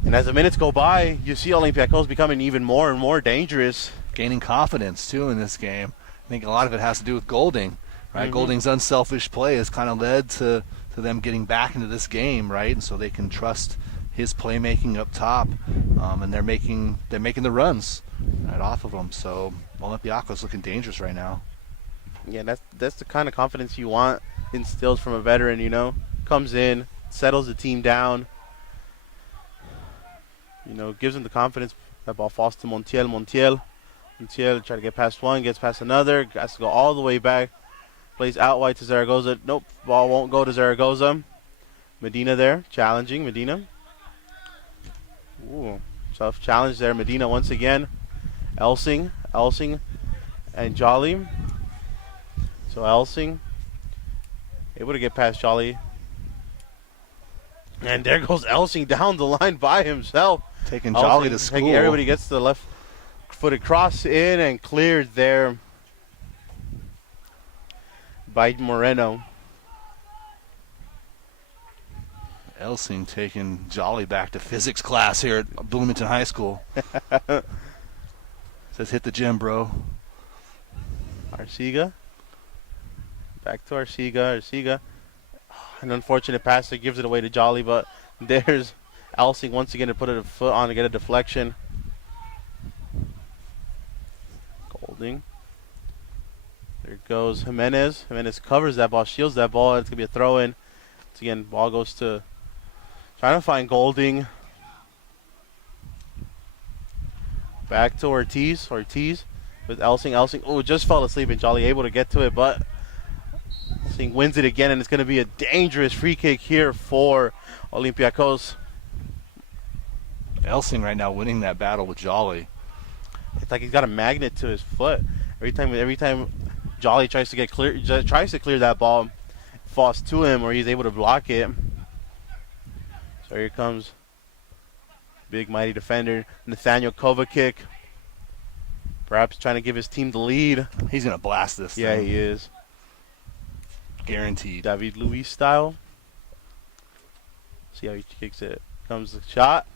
And as the minutes go by, you see Olympiacos becoming even more and more dangerous. Gaining confidence, too, in this game. I think a lot of it has to do with Golding, right? Golding's unselfish play has kind of led to them getting back into this game, right? And so they can trust his playmaking up top, and they're making the runs right off of him. So Olympiacos looking dangerous right now. Yeah, that's the kind of confidence you want instilled from a veteran, you know. Comes in, settles the team down, you know, gives them the confidence. That ball falls to Montiel. Montiel try to get past one, gets past another, has to go all the way back. Plays out wide to Zaragoza. Nope, ball won't go to Zaragoza. Medina there, challenging Medina. Ooh, tough challenge there. Medina once again. Elsing, and Jolly. So Elsing able to get past Jolly. And there goes Elsing down the line by himself. Taking Jolly to school. Everybody gets the left-footed cross in and cleared there by Moreno. Elsing taking Jolly back to physics class here at Bloomington High School. Says hit the gym, bro. Arcega. Back to Arcega. An unfortunate pass that gives it away to Jolly, but there's Elsing once again to put a foot on to get a deflection. Golding. There goes Jimenez. Jimenez covers that ball, shields that ball. It's going to be a throw-in. Once again, ball goes to trying to find Golding. Back to Ortiz with Elsing. Oh, just fell asleep and Jolly able to get to it, but Elsing wins it again, and it's going to be a dangerous free kick here for Olympiacos. Elsing right now winning that battle with Jolly. It's like he's got a magnet to his foot. Every time Jolly tries to clear that ball, it falls to him, or he's able to block it. So here comes big mighty defender Nathaniel Kovacic, perhaps trying to give his team the lead. He's gonna blast this Yeah, thing. he is. Guaranteed. David Luiz style. See how he kicks it. Comes the shot.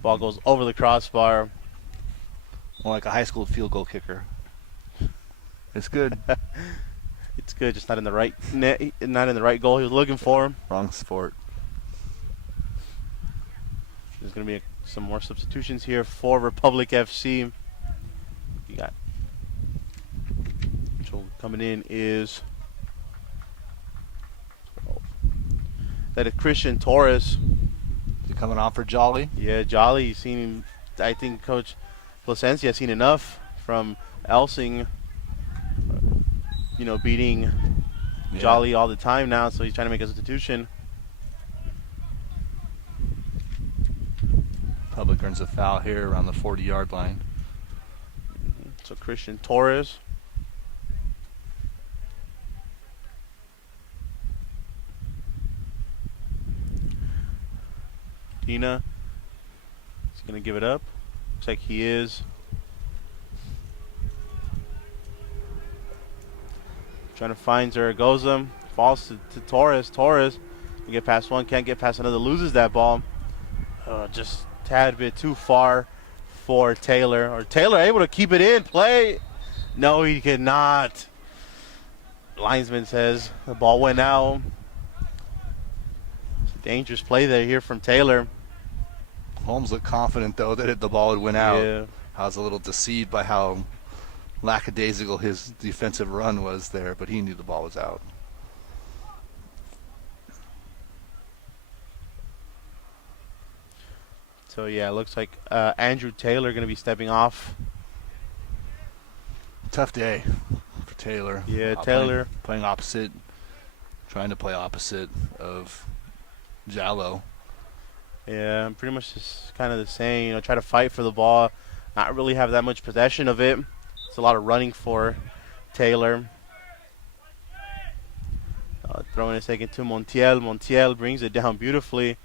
Ball goes over the crossbar. More like a high school field goal kicker. It's good. It's good, just not in the right net, not in the right goal he was looking for. Wrong sport. There's going to be some more substitutions here for Republic FC. You got so coming in is that is Christian Torres. Is he coming on for Jolly? Yeah, Jolly. Seen him. I think Coach Placencia seen enough from Elsing, you know, beating Jolly all the time now, so he's trying to make a substitution. Public earns a foul here around the 40-yard line. So Christian Torres. Dina. He's going to give it up. Looks like he is. Trying to find Zaragoza. Falls to Torres. Torres can get past one, can't get past another, loses that ball. Just a tad bit too far for Taylor. Or Taylor able to keep it in play. No, he could not. Linesman says the ball went out. It's a dangerous play there here from Taylor. Holmes looked confident, though, that the ball had went out. Yeah. I was a little deceived by how lackadaisical his defensive run was there, but he knew the ball was out. So, yeah, it looks like Andrew Taylor going to be stepping off. Tough day for Taylor. Yeah, Taylor. Playing opposite, trying to play opposite of Jallo. Yeah, pretty much just kind of the same. You know, try to fight for the ball, not really have that much possession of it. It's a lot of running for Taylor. Throwing a second to Montiel. Montiel brings it down beautifully.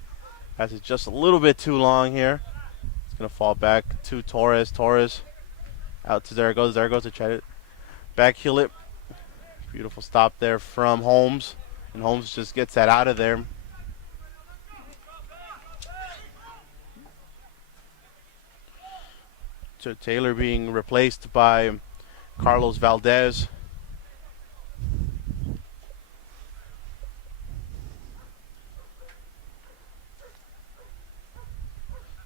Passes just a little bit too long here. It's going to fall back to Torres. Torres out to Zaragoza. Zaragoza try to backheel it. Beautiful stop there from Holmes. And Holmes just gets that out of there. Taylor being replaced by Carlos Valdez.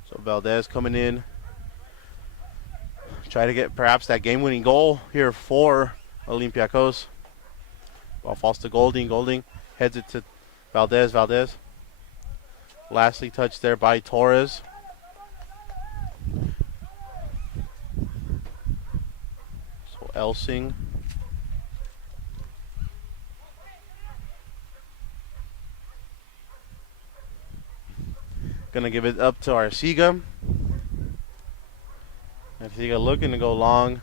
So Valdez coming in. Try to get perhaps that game-winning goal here for Olympiacos. Ball falls to Golding. Golding heads it to Valdez. Valdez. Lastly touched there by Torres. So Elsing. Gonna give it up to Arcega. Arcega looking to go long.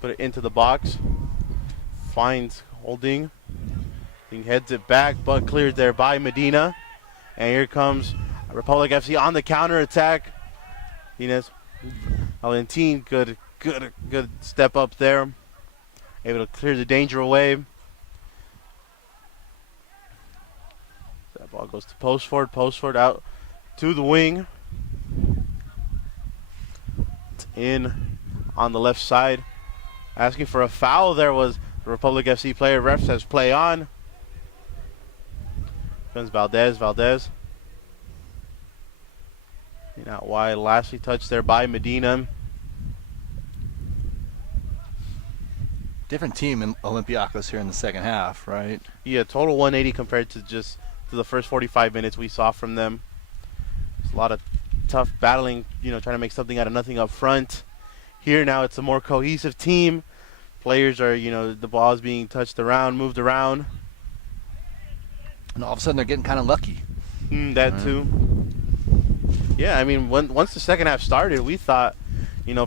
Put it into the box. Finds Holding. Heads it back, but cleared there by Medina. And here comes Republic FC on the counter attack. Inez Valentin, good step up there. Able to clear the danger away. That ball goes to Postford out to the wing. It's in on the left side. Asking for a foul there was the Republic FC player. Ref says play on. Comes Valdez. Valdez. Out wide. Lastly touched there by Medina. Different team in Olympiacos here in the second half, right? Yeah, total 180 compared to the first 45 minutes we saw from them. It's a lot of tough battling, trying to make something out of nothing up front. Here now it's a more cohesive team. Players are, the ball is being touched around, moved around. And all of a sudden they're getting kind of lucky. That too. Yeah, I mean, once the second half started, we thought,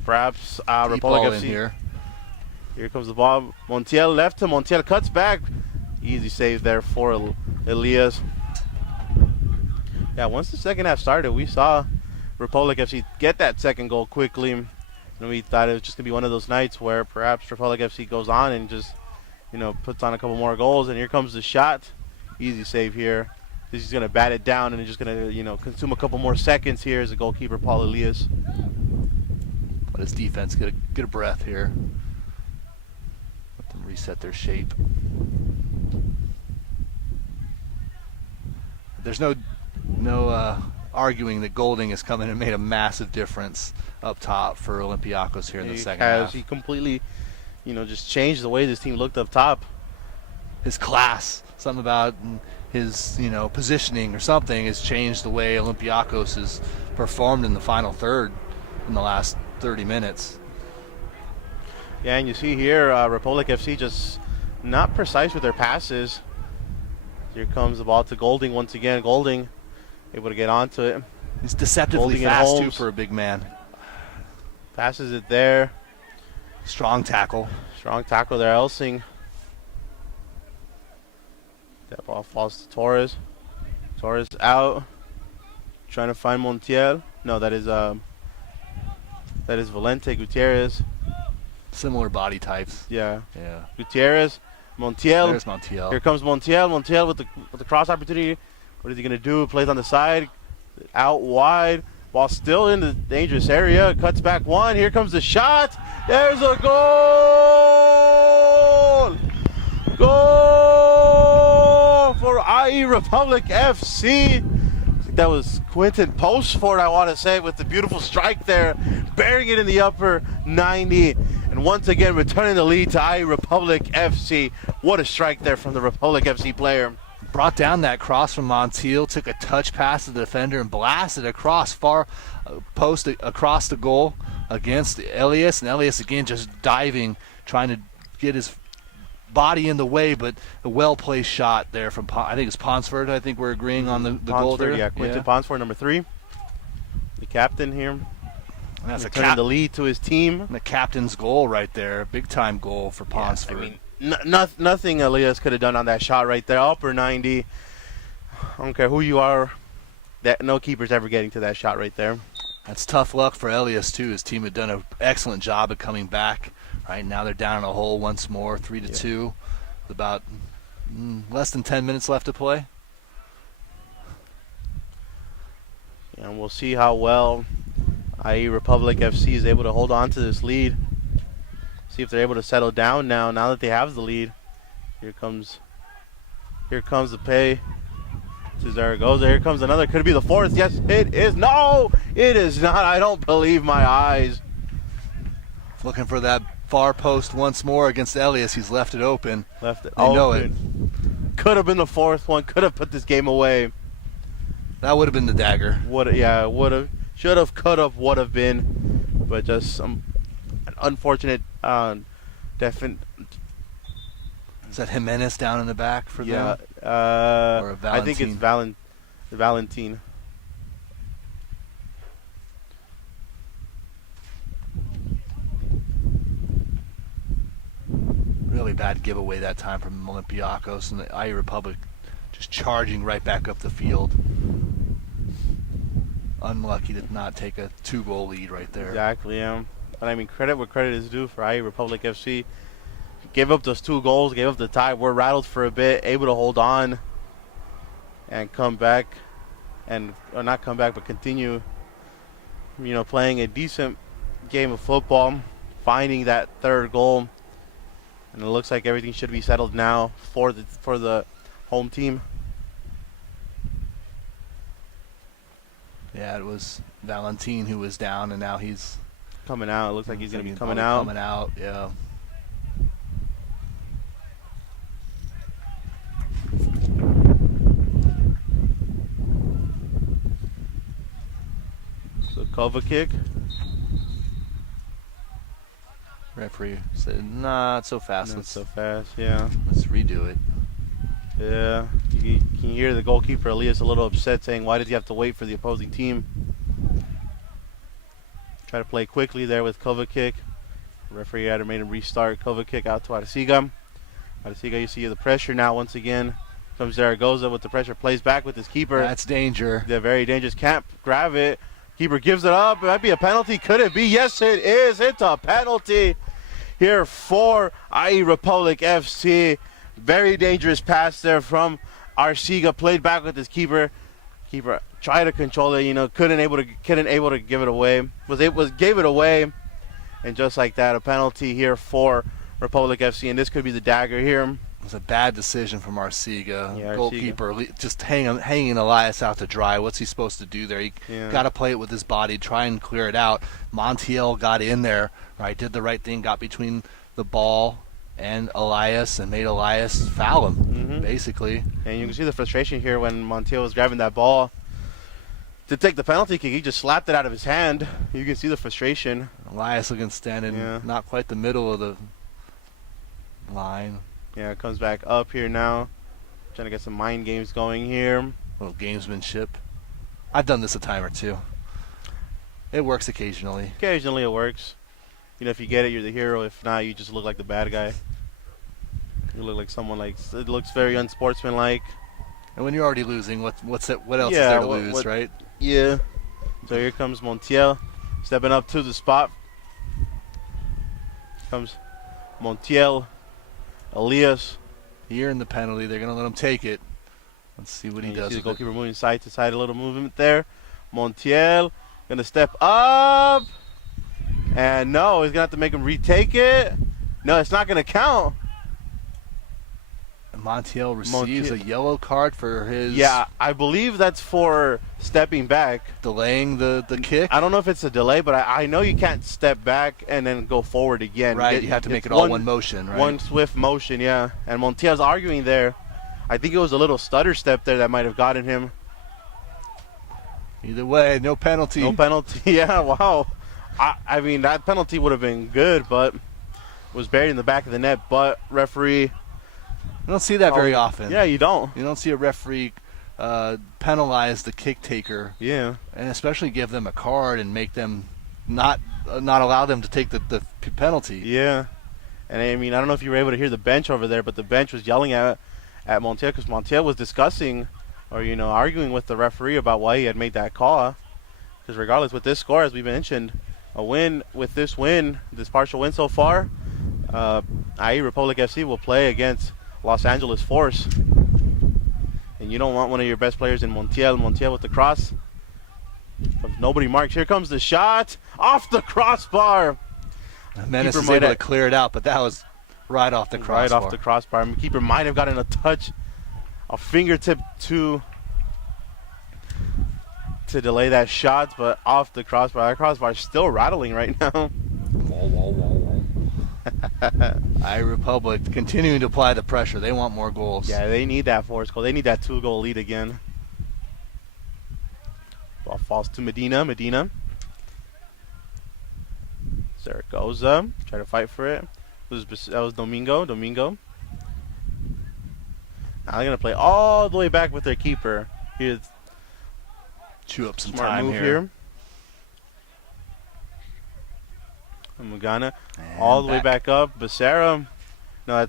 perhaps Republic FC. Here comes the ball. Montiel left him. Montiel cuts back. Easy save there for Elias. Yeah, once the second half started, we saw Republic FC get that second goal quickly. And we thought it was just going to be one of those nights where perhaps Republic FC goes on and just, puts on a couple more goals. And here comes the shot. Easy save here. He's going to bat it down and just going to, consume a couple more seconds here as the goalkeeper, Paul Elias. Let his defense get a breath here. Let them reset their shape. There's no arguing that Golding has come in and made a massive difference up top for Olympiacos here in the second half. He completely, just changed the way this team looked up top. His class, something about his, positioning or something has changed the way Olympiacos has performed in the final third in the last 30 minutes. Yeah, and you see here, Republic FC just not precise with their passes. Here comes the ball to Golding once again. Golding able to get onto it. He's deceptively Golding fast too for a big man. Passes it there. Strong tackle. Strong tackle there, Elsing. That ball falls to Torres. Torres out. Trying to find Montiel. No, that is Valente Gutierrez. Similar body types. Yeah. Yeah. Gutierrez. Montiel. There's Montiel. Here comes Montiel. Montiel with the cross opportunity. What is he gonna do? Plays on the side. Out wide. Ball still in the dangerous area. Cuts back one. Here comes the shot. There's a goal! Goal for IE Republic FC. I think that was Quentin Postford, I want to say, with the beautiful strike there, burying it in the upper 90. And once again, returning the lead to IE Republic FC. What a strike there from the Republic FC player. Brought down that cross from Montiel, took a touch pass to the defender and blasted across far post across the goal against Elias. And Elias again just diving, trying to get his body in the way, but a well-placed shot there from, I think it's Ponsford. I think we're agreeing on the goal there. Yeah, Quentin Ponsford, number 3. The captain here. And that's returning the lead to his team. And the captain's goal right there. Big-time goal for Ponsford. I mean, nothing Elias could have done on that shot right there. Upper 90. I don't care who you are. No keeper's ever getting to that shot right there. That's tough luck for Elias, too. His team had done an excellent job of coming back. Right now they're down in a hole once more, 3-2. With about less than 10 minutes left to play. And we'll see how well IE Republic FC is able to hold on to this lead. See if they're able to settle down now that they have the lead. Here comes the pay. There it goes. Here comes another. Could it be the fourth? Yes, it is. No, it is not. I don't believe my eyes. Looking for that far post once more against Elias. He's left it open. Left it open. Know it. Could have been the fourth one. Could have put this game away. That would have been the dagger. Would have. Should have. Could have. Would have been. But just some unfortunate. Definite. Is that Jimenez down in the back for them? Or I think it's Valentin. Really bad giveaway that time from Olympiacos, and the IE Republic just charging right back up the field. Unlucky to not take a 2-goal lead right there. Exactly, yeah. But I mean, credit where credit is due for IE Republic FC. Gave up those 2 goals, gave up the tie. We're rattled for a bit, able to hold on and come back, or not come back, but continue, playing a decent game of football, finding that 3rd goal. And it looks like everything should be settled now for the home team. Yeah, it was Valentin who was down, and now he's coming out. It looks like he's going to be coming out. Coming out, yeah. So cover kick. Referee said, not so fast. Not so fast, yeah. Let's redo it. Yeah, you can hear the goalkeeper Elias a little upset, saying, why did you have to wait for the opposing team? Try to play quickly there with cover kick. The referee had made him restart. Cover kick out to Arcega. Arcega, you see the pressure now once again. Comes Zaragoza with the pressure, plays back with his keeper. That's danger. They're very dangerous. Can't grab it. Keeper gives it up. It might be a penalty. Could it be? Yes, it is. It's a penalty here for IE Republic FC. Very dangerous pass there from Arcega. Played back with his keeper. Keeper tried to control it. Couldn't able to give it away. Gave it away, and just like that, a penalty here for Republic FC. And this could be the dagger here. It was a bad decision from Arcega. Yeah, goalkeeper just hanging Elias out to dry. What's he supposed to do there? He got to play it with his body, try and clear it out. Montiel got in there, right? Did the right thing, got between the ball and Elias and made Elias foul him, basically. And you can see the frustration here when Montiel was grabbing that ball to take the penalty kick. He just slapped it out of his hand. You can see the frustration. Elias standing not quite the middle of the line. Yeah, it comes back up here now. Trying to get some mind games going here. A little gamesmanship. I've done this a time or two. It works occasionally. Occasionally it works. If you get it, you're the hero. If not, you just look like the bad guy. You look like someone it looks very unsportsmanlike. And when you're already losing, what else is there to lose, right? Yeah. So here comes Montiel, stepping up to the spot. Comes Montiel, Elias. Here in the penalty, they're going to let him take it. Let's see what he does. See the goalkeeper moving side to side, a little movement there. Montiel going to step up. And no, he's going to have to make him retake it. No, it's not going to count. Montiel receives a yellow card for his... Yeah, I believe that's for stepping back. Delaying the kick? I don't know if it's a delay, but I know you can't step back and then go forward again. Right, you have to make it all one motion, right? One swift motion, yeah. And Montiel's arguing there. I think it was a little stutter step there that might have gotten him. Either way, no penalty. No penalty, yeah, wow. I mean, that penalty would have been good, but was buried in the back of the net. But referee... You don't see that very often. Yeah, you don't. You don't see a referee penalize the kick taker. Yeah. And especially give them a card and make them not allow them to take the penalty. Yeah. And I mean, I don't know if you were able to hear the bench over there, but the bench was yelling at Montiel because Montiel was discussing or, arguing with the referee about why he had made that call. Because regardless, with this score, as we mentioned, this partial win so far, IE Republic FC will play against Los Angeles Force. And you don't want one of your best players in Montiel with the cross. If nobody marks, here comes the shot off the crossbar. Menace is able to clear it out, but that was right off the crossbar. Right off the crossbar. I mean, keeper might have gotten a touch, a fingertip to delay that shot, but off the crossbar. That crossbar is still rattling right now. Republic continuing to apply the pressure. They want more goals. Yeah, they need that force goal. They need that 2-goal lead again. Ball falls to Medina. Zaragoza. Try to fight for it. That was Domingo. Now they're going to play all the way back with their keeper. Here's chew up some smart time move here. Mugana all the way back up. Becerra. No,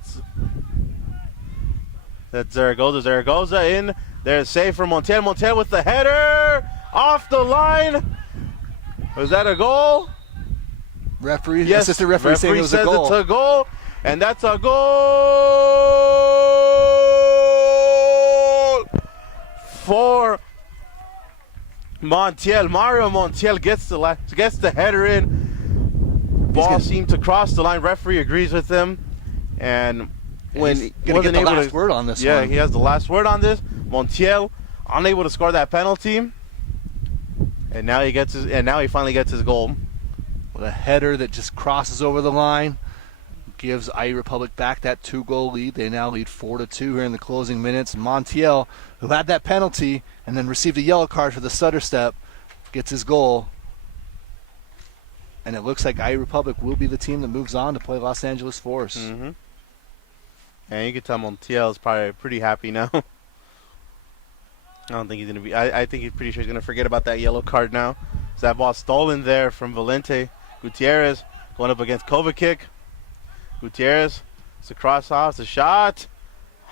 that's Zaragoza. Zaragoza in. There's save for Montiel. Montiel with the header off the line. Was that a goal? Referee, yes, assistant referee saying it was a goal. It's a goal, and that's a goal for Montiel. Mario Montiel gets the header in. Ball seemed to cross the line. Referee agrees with him, and when he's gonna get the last word on this one. Yeah, he has the last word on this. Montiel unable to score that penalty, and now he finally gets his goal. With a header that just crosses over the line, gives IE Republic back that 2-goal lead. They now lead 4-2 here in the closing minutes. Montiel, who had that penalty and then received a yellow card for the stutter step, gets his goal. And it looks like IE Republic will be the team that moves on to play Los Angeles Force. Mm-hmm. And you can tell Montiel is probably pretty happy now. I don't think he's going to be. I think he's pretty sure he's going to forget about that yellow card now. So that ball stolen there from Valente. Gutierrez going up against Kovacic. Gutierrez, it's a cross off, it's a shot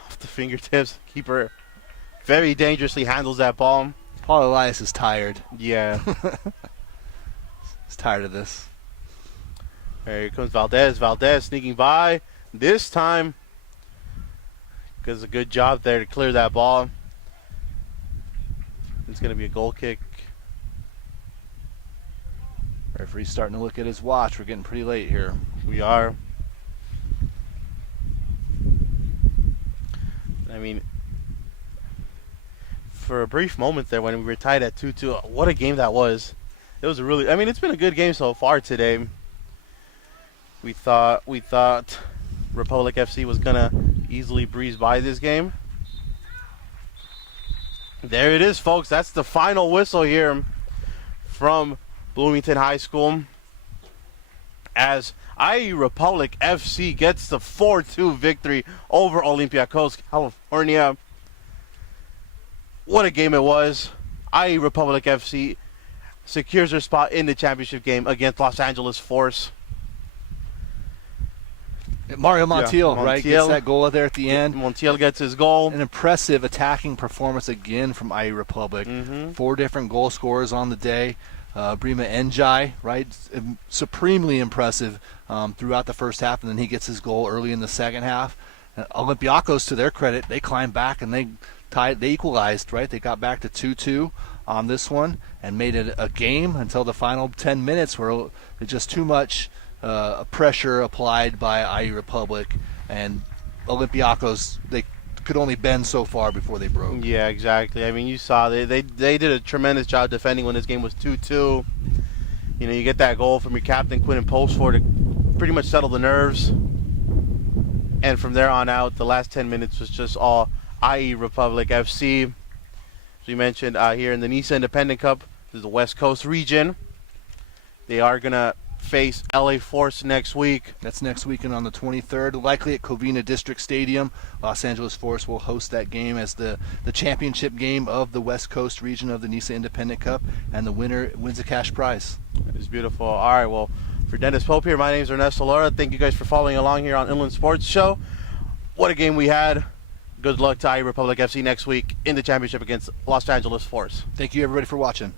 off the fingertips. Keeper very dangerously handles that ball. Paul Elias is tired. Yeah. He's tired of this. Here comes Valdez. Valdez sneaking by. This time, does a good job there to clear that ball. It's going to be a goal kick. Referee's starting to look at his watch. We're getting pretty late here. We are. I mean, for a brief moment there when we were tied at 2-2, what a game that was. It was it's been a good game so far today. We thought Republic FC was going to easily breeze by this game. There it is, folks. That's the final whistle here from Bloomington High School as IE Republic FC gets the 4-2 victory over Olympiacos, California. What a game it was. IE Republic FC secures their spot in the championship game against Los Angeles Force. Mario Montiel, right, gets that goal there at the end. Montiel gets his goal. An impressive attacking performance again from IE Republic. 4 different goal scorers on the day. Brima Njai, right, supremely impressive throughout the first half, and then he gets his goal early in the second half. Olympiacos, to their credit, they climbed back and they equalized, right? They got back to 2-2 on this one and made it a game until the final 10 minutes where it's just too much pressure applied by IE Republic, and Olympiacos, they could only bend so far before they broke. Yeah, exactly. I mean, you saw they did a tremendous job defending when this game was 2-2. You know, you get that goal from your captain Quinn and Postford to pretty much settle the nerves, and from there on out, the last 10 minutes was just all IE Republic FC. As we mentioned here in the NISA Independent Cup, this is the West Coast region. They are gonna face LA Force next week. That's next weekend on the 23rd, likely at Covina District Stadium. Los Angeles Force will host that game as the championship game of the West Coast region of the NISA Independent Cup, and the winner wins a cash prize. It's beautiful. All right, well, for Dennis Pope here, my name is Ernesto Laura. Thank you guys for following along here on Inland Sports Show. What a game we had. Good luck to IE Republic FC next week in the championship against Los Angeles Force. Thank you, everybody, for watching.